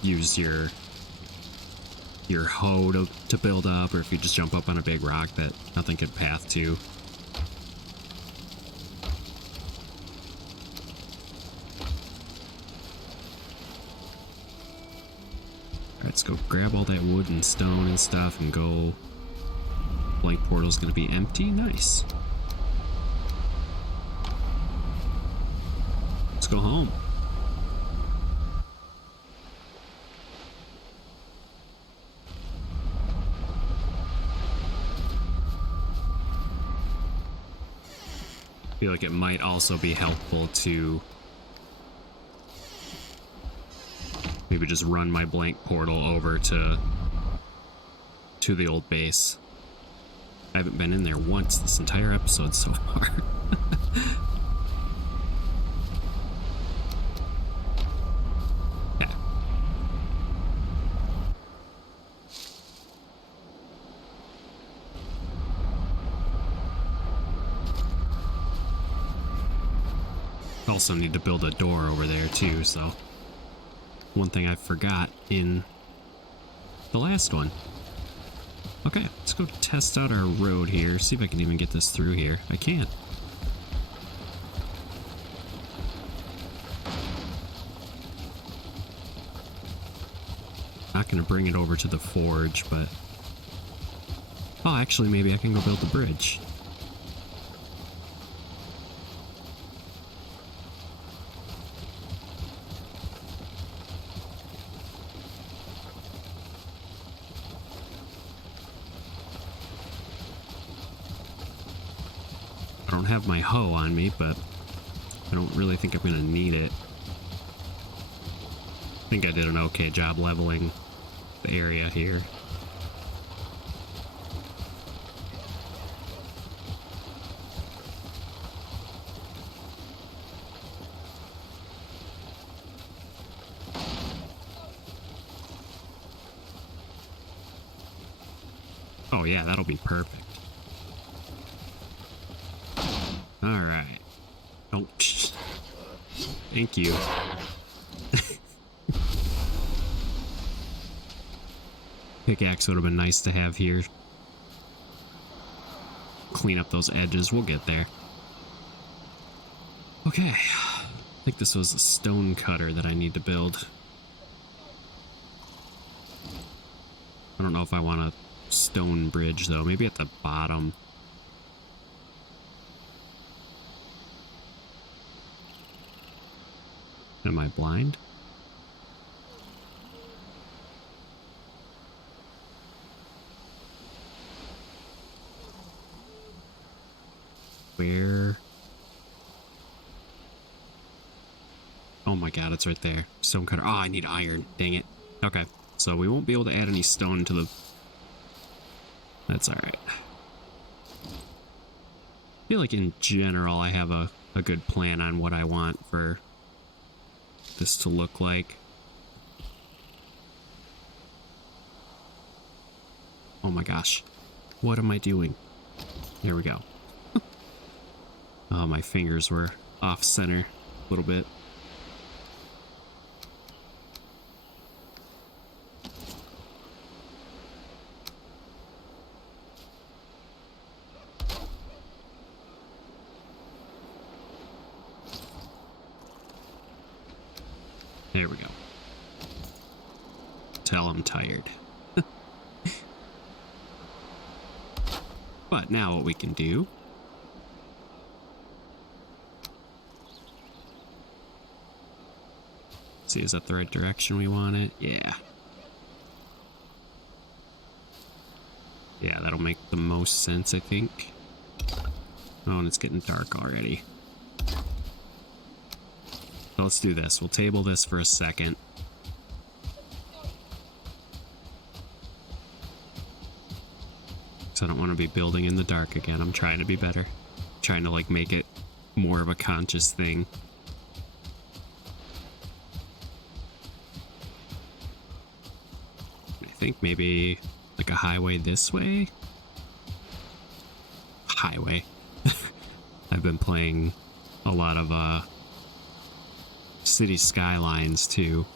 use your hoe to build up, or if you just jump up on a big rock that nothing could path to. Alright, let's go grab all that wood and stone and stuff and go. Blank portal's gonna be empty. Nice. Let's go home. I feel like it might also be helpful to maybe just run my blank portal over to the old base. I haven't been in there once this entire episode so far. Yeah. Also need to build a door over there too, so one thing I forgot in the last one. Okay, let's go test out our road here, see if I can even get this through here. I can't. Not gonna bring it over to the forge, but oh, actually maybe I can go build the bridge. I don't have my hoe on me, but I don't really think I'm gonna need it. I think I did an okay job leveling the area here. Oh yeah, that'll be perfect. Alright. Oh, thank you. Pickaxe would have been nice to have here. Clean up those edges, we'll get there. Okay. I think this was a stone cutter that I need to build. I don't know if I want a stone bridge though, maybe at the bottom. Am I blind? Where? Oh my god, it's right there. Stone cutter. Oh, I need iron. Dang it. Okay, so we won't be able to add any stone to the... That's alright. I feel like in general I have a good plan on what I want for this to look like. Oh my gosh. What am I doing? There we go. Oh, my fingers were off center a little bit. There we go. Tell I'm tired. But now what we can do... See, is that the right direction we want it? Yeah. Yeah, that'll make the most sense, I think. Oh, and it's getting dark already. So let's do this. We'll table this for a second. So I don't want to be building in the dark again. I'm trying to be better. I'm trying to like make it more of a conscious thing. I think maybe like a highway this way. Highway. I've been playing a lot of City Skylines too.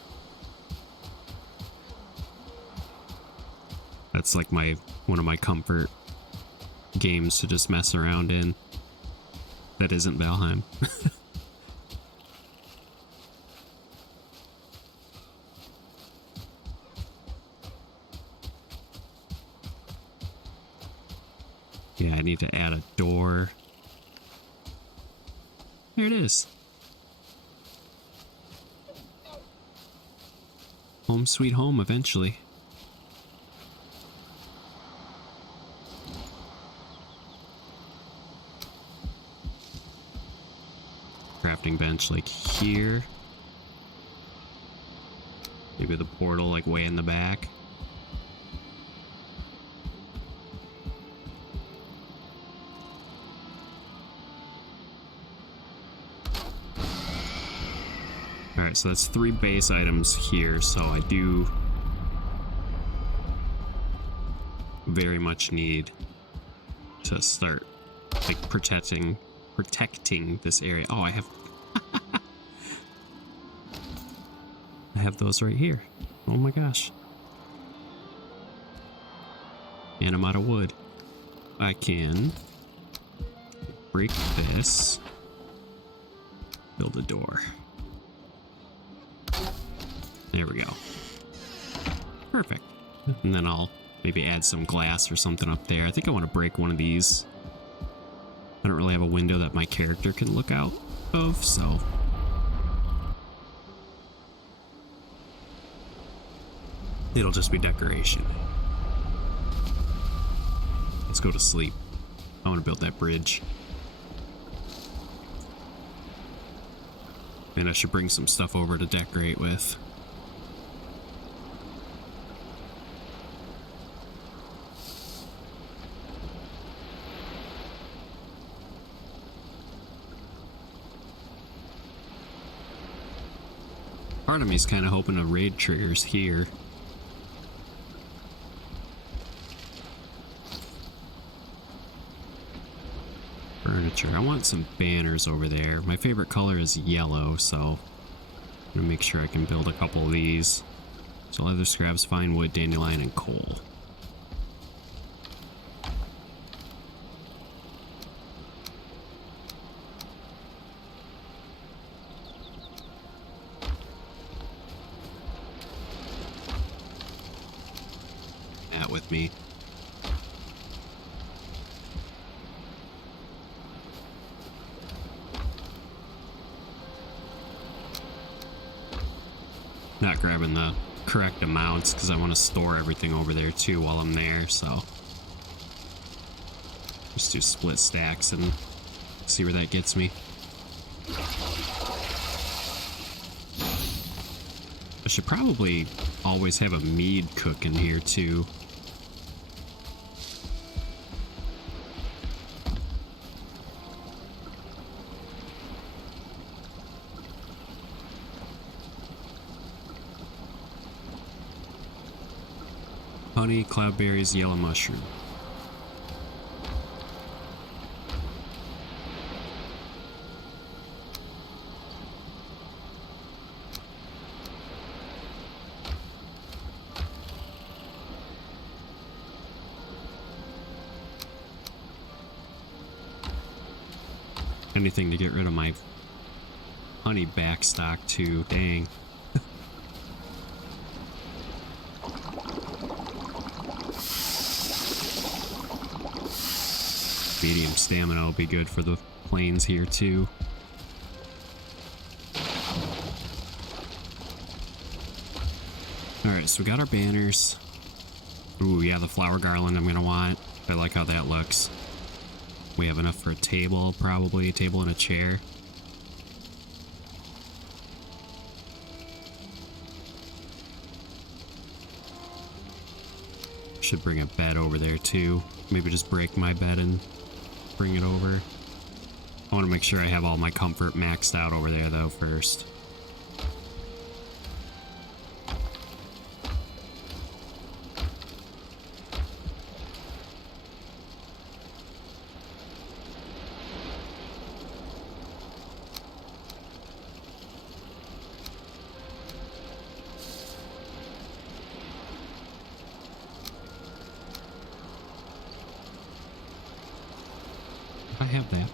That's like one of my comfort games to just mess around in. That isn't Valheim. Yeah, I need to add a door. There it is. Home sweet home eventually. Crafting bench like here. Maybe the portal like way in the back. Alright, so that's 3 base items here, so I do very much need to start like protecting this area. Oh, I have I have those right here. Oh my gosh. And I'm out of wood. I can break this. Build a door. There we go. Perfect. And then I'll maybe add some glass or something up there. I think I want to break one of these. I don't really have a window that my character can look out of, so it'll just be decoration. Let's go to sleep. I want to build that bridge. And I should bring some stuff over to decorate with. Part of me is kind of hoping a raid triggers here. Furniture. I want some banners over there. My favorite color is yellow, so I'm gonna make sure I can build a couple of these. So leather scraps, fine wood, dandelion, and coal. With me. Not grabbing the correct amounts because I want to store everything over there too while I'm there, so just do split stacks and see where that gets me. I should probably always have a mead cook in here too. Honey, cloudberries, yellow mushroom. Anything to get rid of my honey backstock too, dang. Medium stamina will be good for the plains here too. Alright, so we got our banners. Ooh, yeah, the flower garland I'm gonna want. I like how that looks. We have enough for a table, probably. A table and a chair. should bring a bed over there too. Maybe just break my bed and bring it over. I want to make sure I have all my comfort maxed out over there though first. I have that.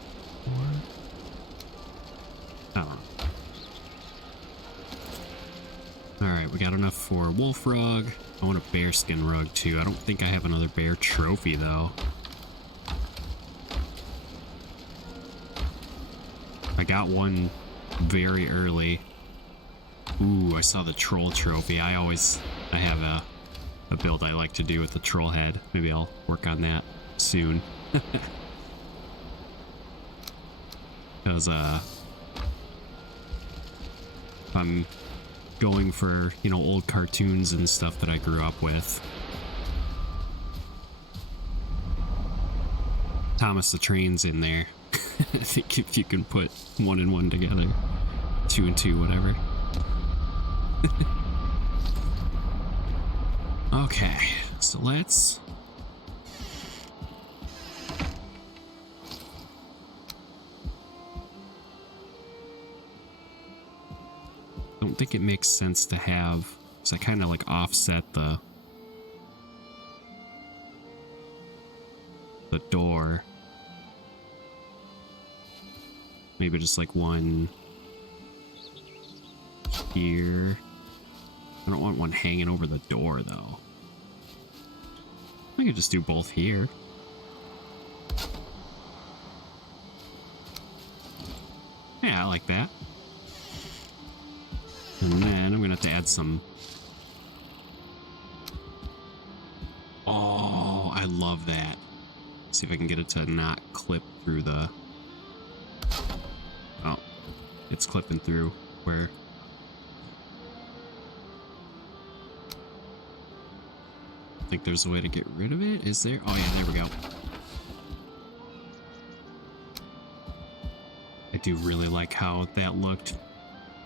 I don't know. Alright, we got enough for wolf rug. I want a bearskin rug too. I don't think I have another bear trophy though. I got one very early. Ooh, I saw the troll trophy. I have a build I like to do with the troll head. Maybe I'll work on that soon. Because I'm going for, you know, old cartoons and stuff that I grew up with. Thomas the Train's in there. I think if you can put 1 and 1 together, 2 and 2, whatever. Okay, so let's... I don't think it makes sense to have, because I kind of like offset the door. Maybe just like one here. I don't want one hanging over the door though. I could just do both here. Yeah, I like that. And then I'm gonna have to add some... Oh, I love that. See if I can get it to not clip through the... Oh, it's clipping through where... I think there's a way to get rid of it. Is there? Oh yeah, there we go. I do really like how that looked.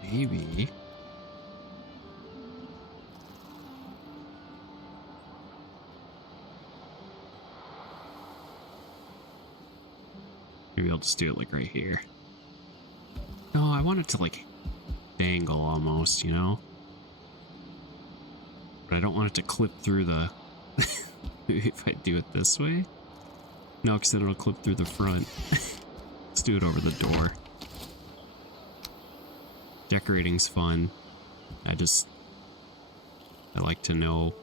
Maybe... Maybe I'll just do it like right here. No, I want it to like dangle almost, you know? But I don't want it to clip through the... Maybe if I do it this way? No, because then it'll clip through the front. Let's do it over the door. Decorating's fun. I like to know.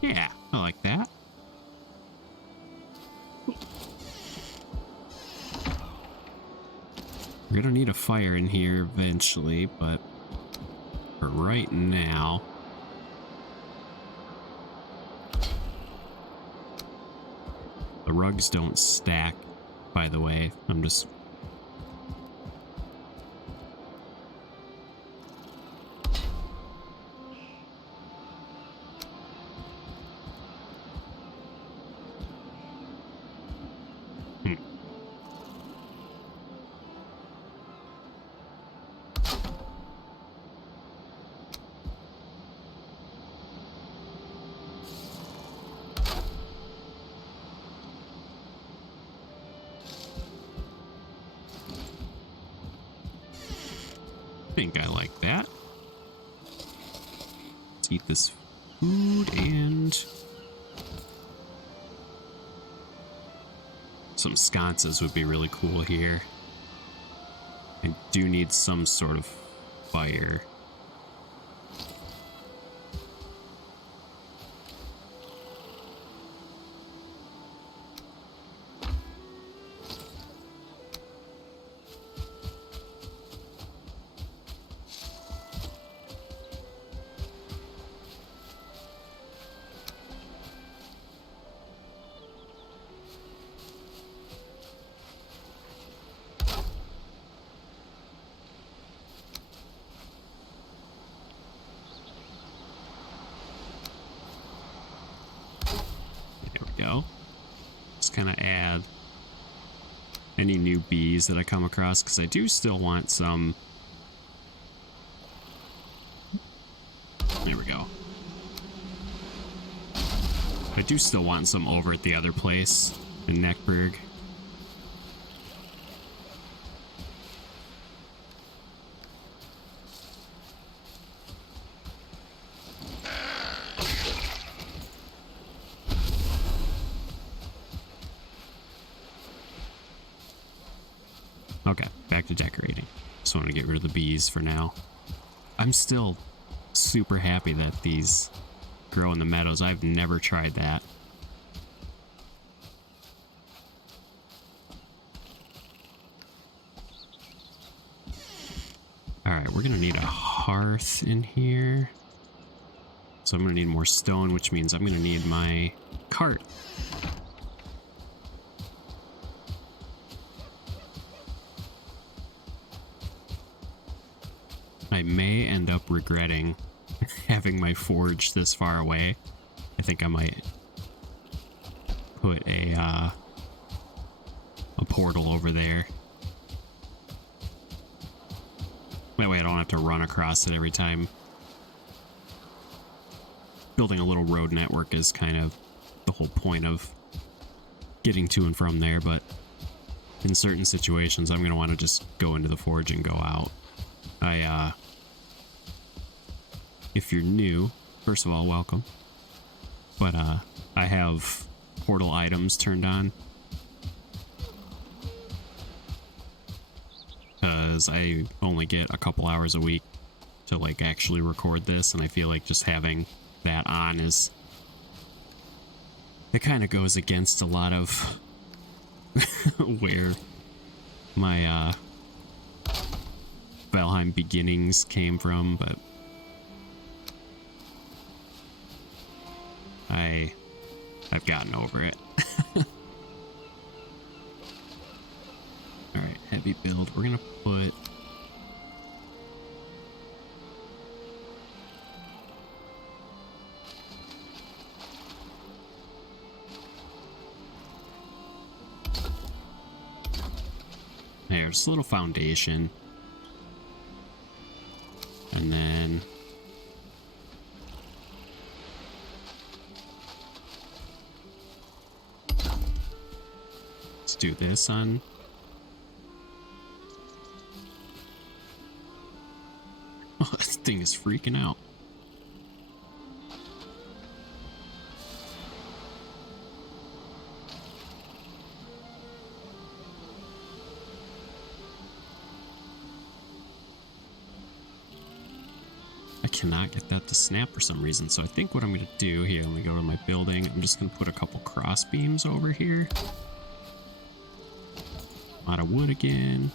Yeah, I like that. We're gonna need a fire in here eventually, but for right now... The rugs don't stack, by the way. I'm just... I think I like that. Let's eat this food and some sconces would be really cool here. I do need some sort of fire. just kind of add any new bees that I come across, because I do still want some. There we go. I do still want some over at the other place in NeckBurg. Okay, back to decorating. Just want to get rid of the bees for now. I'm still super happy that these grow in the meadows. I've never tried that. Alright, we're going to need a hearth in here. So I'm going to need more stone, which means I'm going to need my cart. I may end up regretting having my forge this far away. I think I might put a portal over there. That way I don't have to run across it every time. Building a little road network is kind of the whole point of getting to and from there, but in certain situations I'm going to want to just go into the forge and go out. If you're new, first of all, welcome. But I have portal items turned on, because I only get a couple hours a week to like actually record this, and I feel like just having that on is, it kind of goes against a lot of where my Valheim beginnings came from, but I've gotten over it. Alright, heavy build. We're gonna put there's a little foundation. And then let's do this on. Oh, this thing is freaking out. I cannot get that to snap for some reason, so I think what I'm going to do here, let me go to my building, I'm just going to put a couple cross beams over here. A lot of wood again.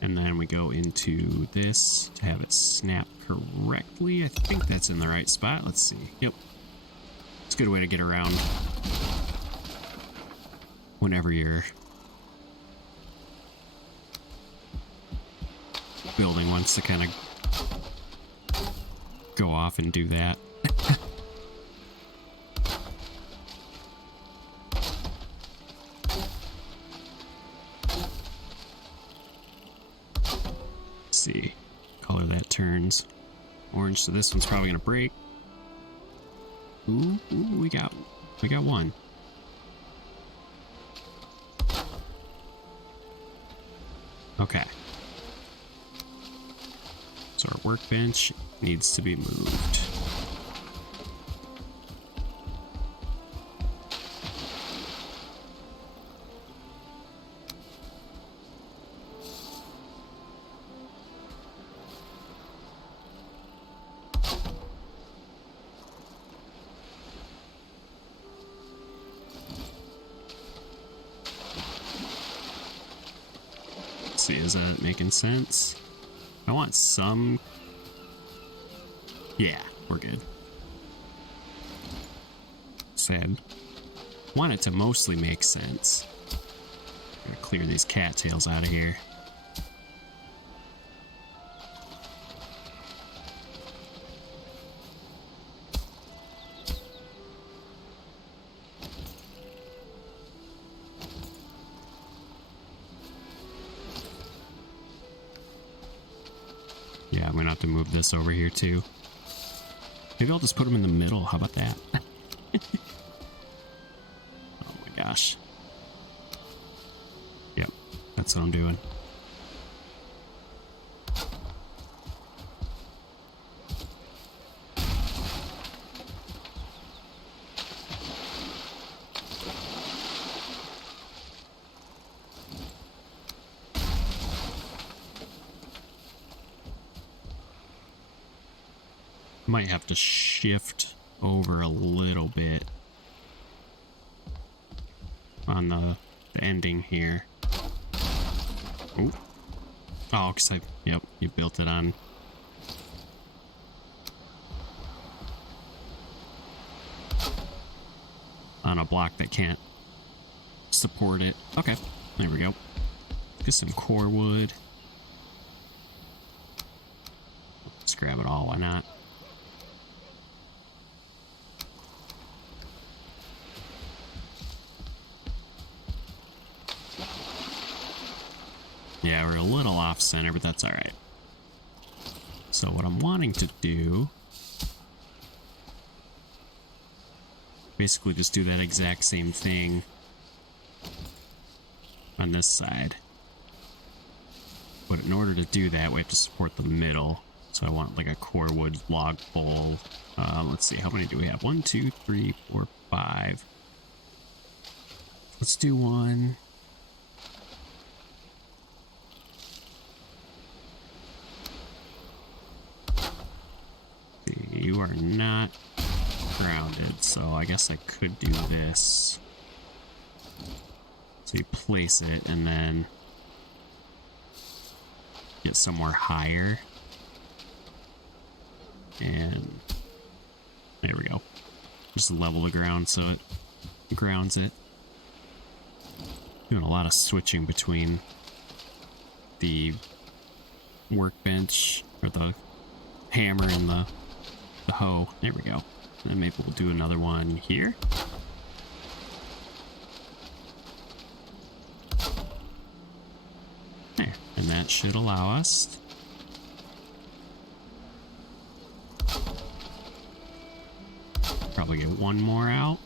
And then we go into this to have it snap correctly. I think that's in the right spot. Let's see. Yep. It's a good way to get around whenever you're building wants to kind of go off and do that. Let's see, color that turns orange, so this one's probably gonna break. Ooh, we got one. Okay. So our workbench needs to be moved. See, is that making sense? I want some. Yeah, we're good. Said, want it to mostly make sense. I'm gonna clear these cattails out of here. gonna have to move this over here too. Maybe I'll just put them in the middle. How about that? Oh my gosh. Yep, that's what I'm doing. Might have to shift over a little bit on the ending here. Ooh. Oh, because yep, you built it on. On a block that can't support it. Okay, there we go. Get some core wood. Let's grab it all, why not? Yeah, we're a little off center, but that's all right. So what I'm wanting to do, basically just do that exact same thing on this side. But in order to do that, we have to support the middle. So I want like a core wood log bowl. Let's see, how many do we have? 1, 2, 3, 4, 5. Let's do one. You are not grounded, so I guess I could do this. So you place it and then get somewhere higher. And there we go. Just level the ground so it grounds it. Doing a lot of switching between the workbench or the hammer and the hoe. There we go. And then maybe we'll do another one here. There. And that should allow us probably get one more out.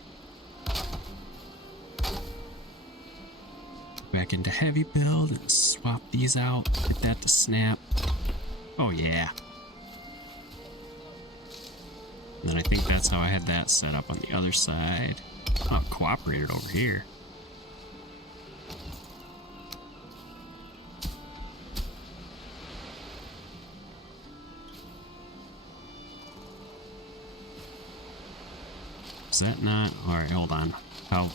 Back into heavy build and swap these out. Get that to snap. Oh yeah. And then I think that's how I had that set up on the other side. Oh, it cooperated over here. Is that not? Alright, hold on. How?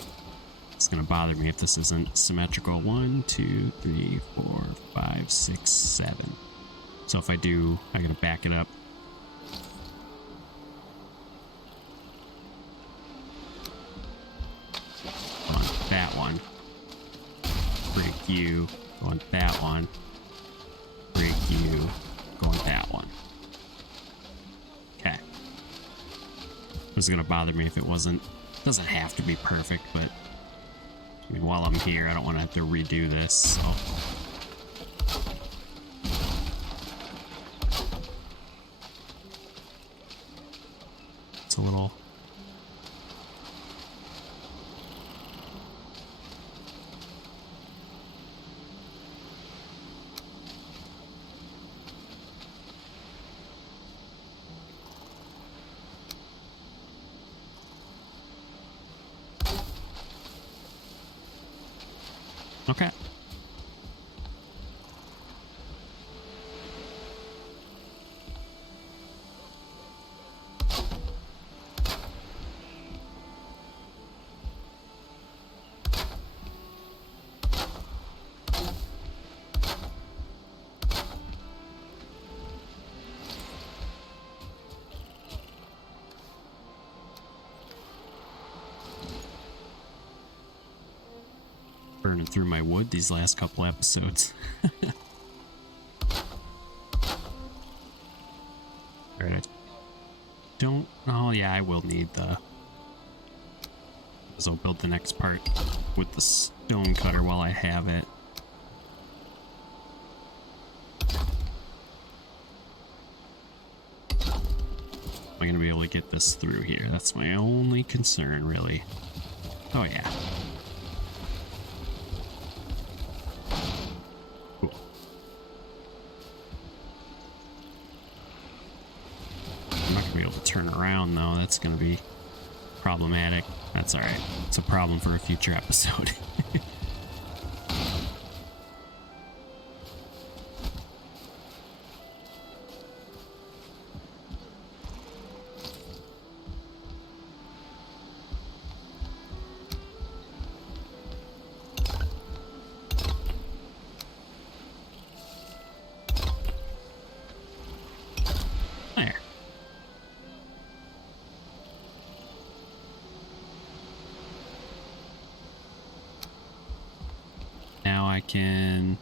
It's gonna bother me if this isn't symmetrical. 1, 2, 3, 4, 5, 6, 7. So if I do, I'm gonna back it up. That one. Break you. Go on that one. Break you. Go on that one. Okay. This is gonna bother me if it wasn't. Doesn't have to be perfect, but I mean, while I'm here, I don't want to have to redo this. So. It's a little. Okay. Burning through my wood these last couple episodes. Alright. Don't. Oh, yeah, I will need the. Because I'll build the next part with the stone cutter while I have it. I going to be able to get this through here? That's my only concern, really. Oh, yeah. Cool. I'm not going to be able to turn around, though. That's going to be problematic. That's all right. It's a problem for a future episode. I can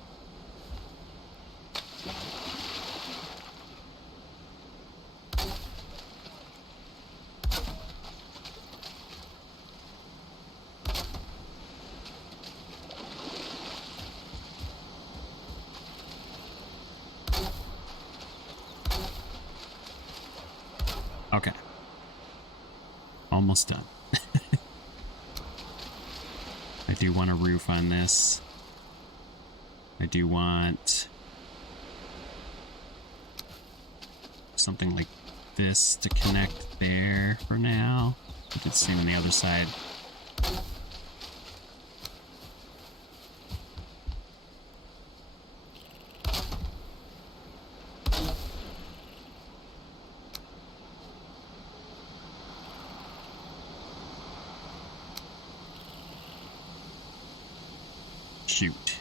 okay. Almost done. I do want a roof on this. I do want something like this to connect there for now. I did the same on the other side. Shoot.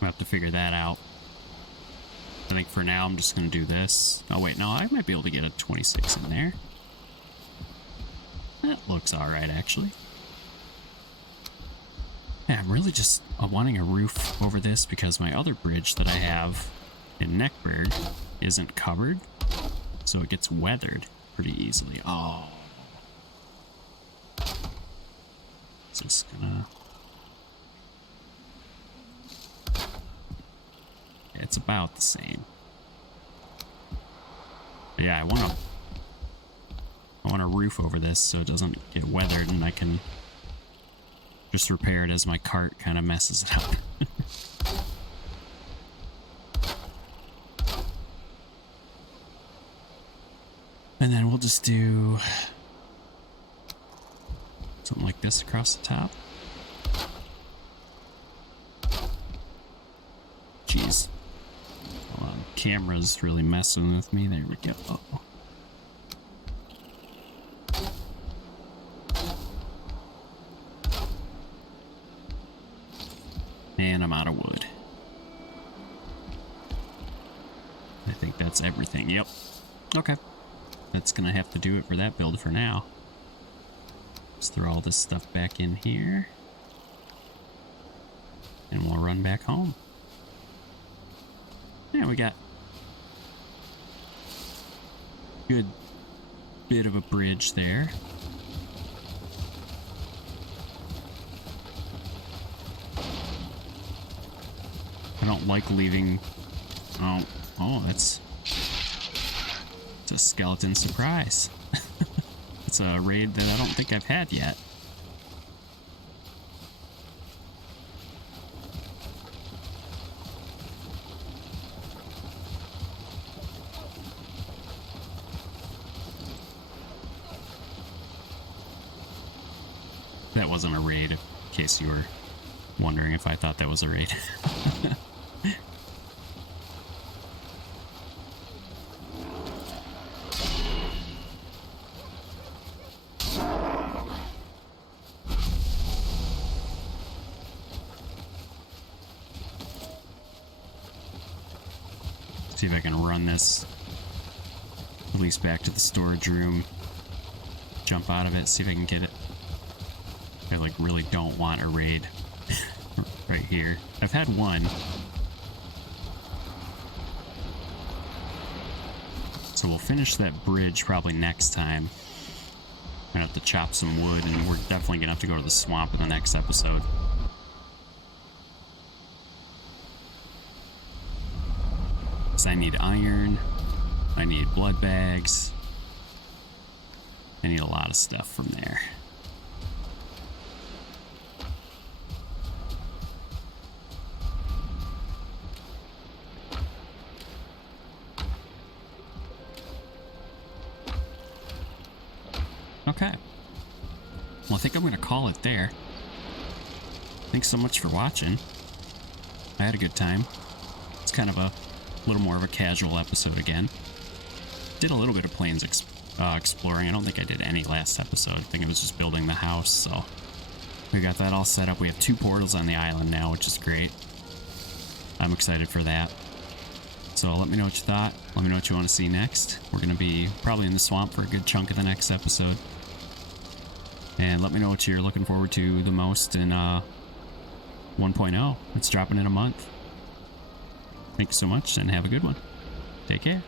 I'll have to figure that out. I think for now I'm just going to do this. Oh wait, no, I might be able to get a 26 in there. That looks alright, actually. Yeah, I'm really just wanting a roof over this because my other bridge that I have in NeckBurg isn't covered, so it gets weathered pretty easily. Oh. Just gonna... It's about the same. But yeah, I want a roof over this so it doesn't get weathered and I can just repair it as my cart kind of messes it up. And then we'll just do something like this across the top. Jeez. Hold on. Camera's really messing with me. There we go. Uh-oh. And I'm out of wood. I think that's everything. Yep. Okay. That's gonna have to do it for that build for now. Just throw all this stuff back in here. And we'll run back home. Yeah, we got a good bit of a bridge there. I don't like leaving... Oh, that's a skeleton surprise. It's a raid that I don't think I've had yet. That wasn't a raid, in case you were wondering if I thought that was a raid. See if I can run this at least back to the storage room, jump out of it, see if I can get it. I like really don't want a raid right here. I've had one. So we'll finish that bridge probably next time. I'm gonna have to chop some wood, and we're definitely gonna have to go to the swamp in the next episode. So I need iron. I need blood bags. I need a lot of stuff from there. Okay. Well, I think I'm going to call it there. Thanks so much for watching. I had a good time. It's kind of a little more of a casual episode again. Did a little bit of plains exploring. I don't think I did any last episode. I think it was just building the house, so we got that all set up. We have 2 portals on the island now, which is great. I'm excited for that. So let me know what you thought. Let me know what you want to see next. We're going to be probably in the swamp for a good chunk of the next episode. And let me know what you're looking forward to the most in 1.0. It's dropping in a month. Thank you so much, and have a good one. Take care.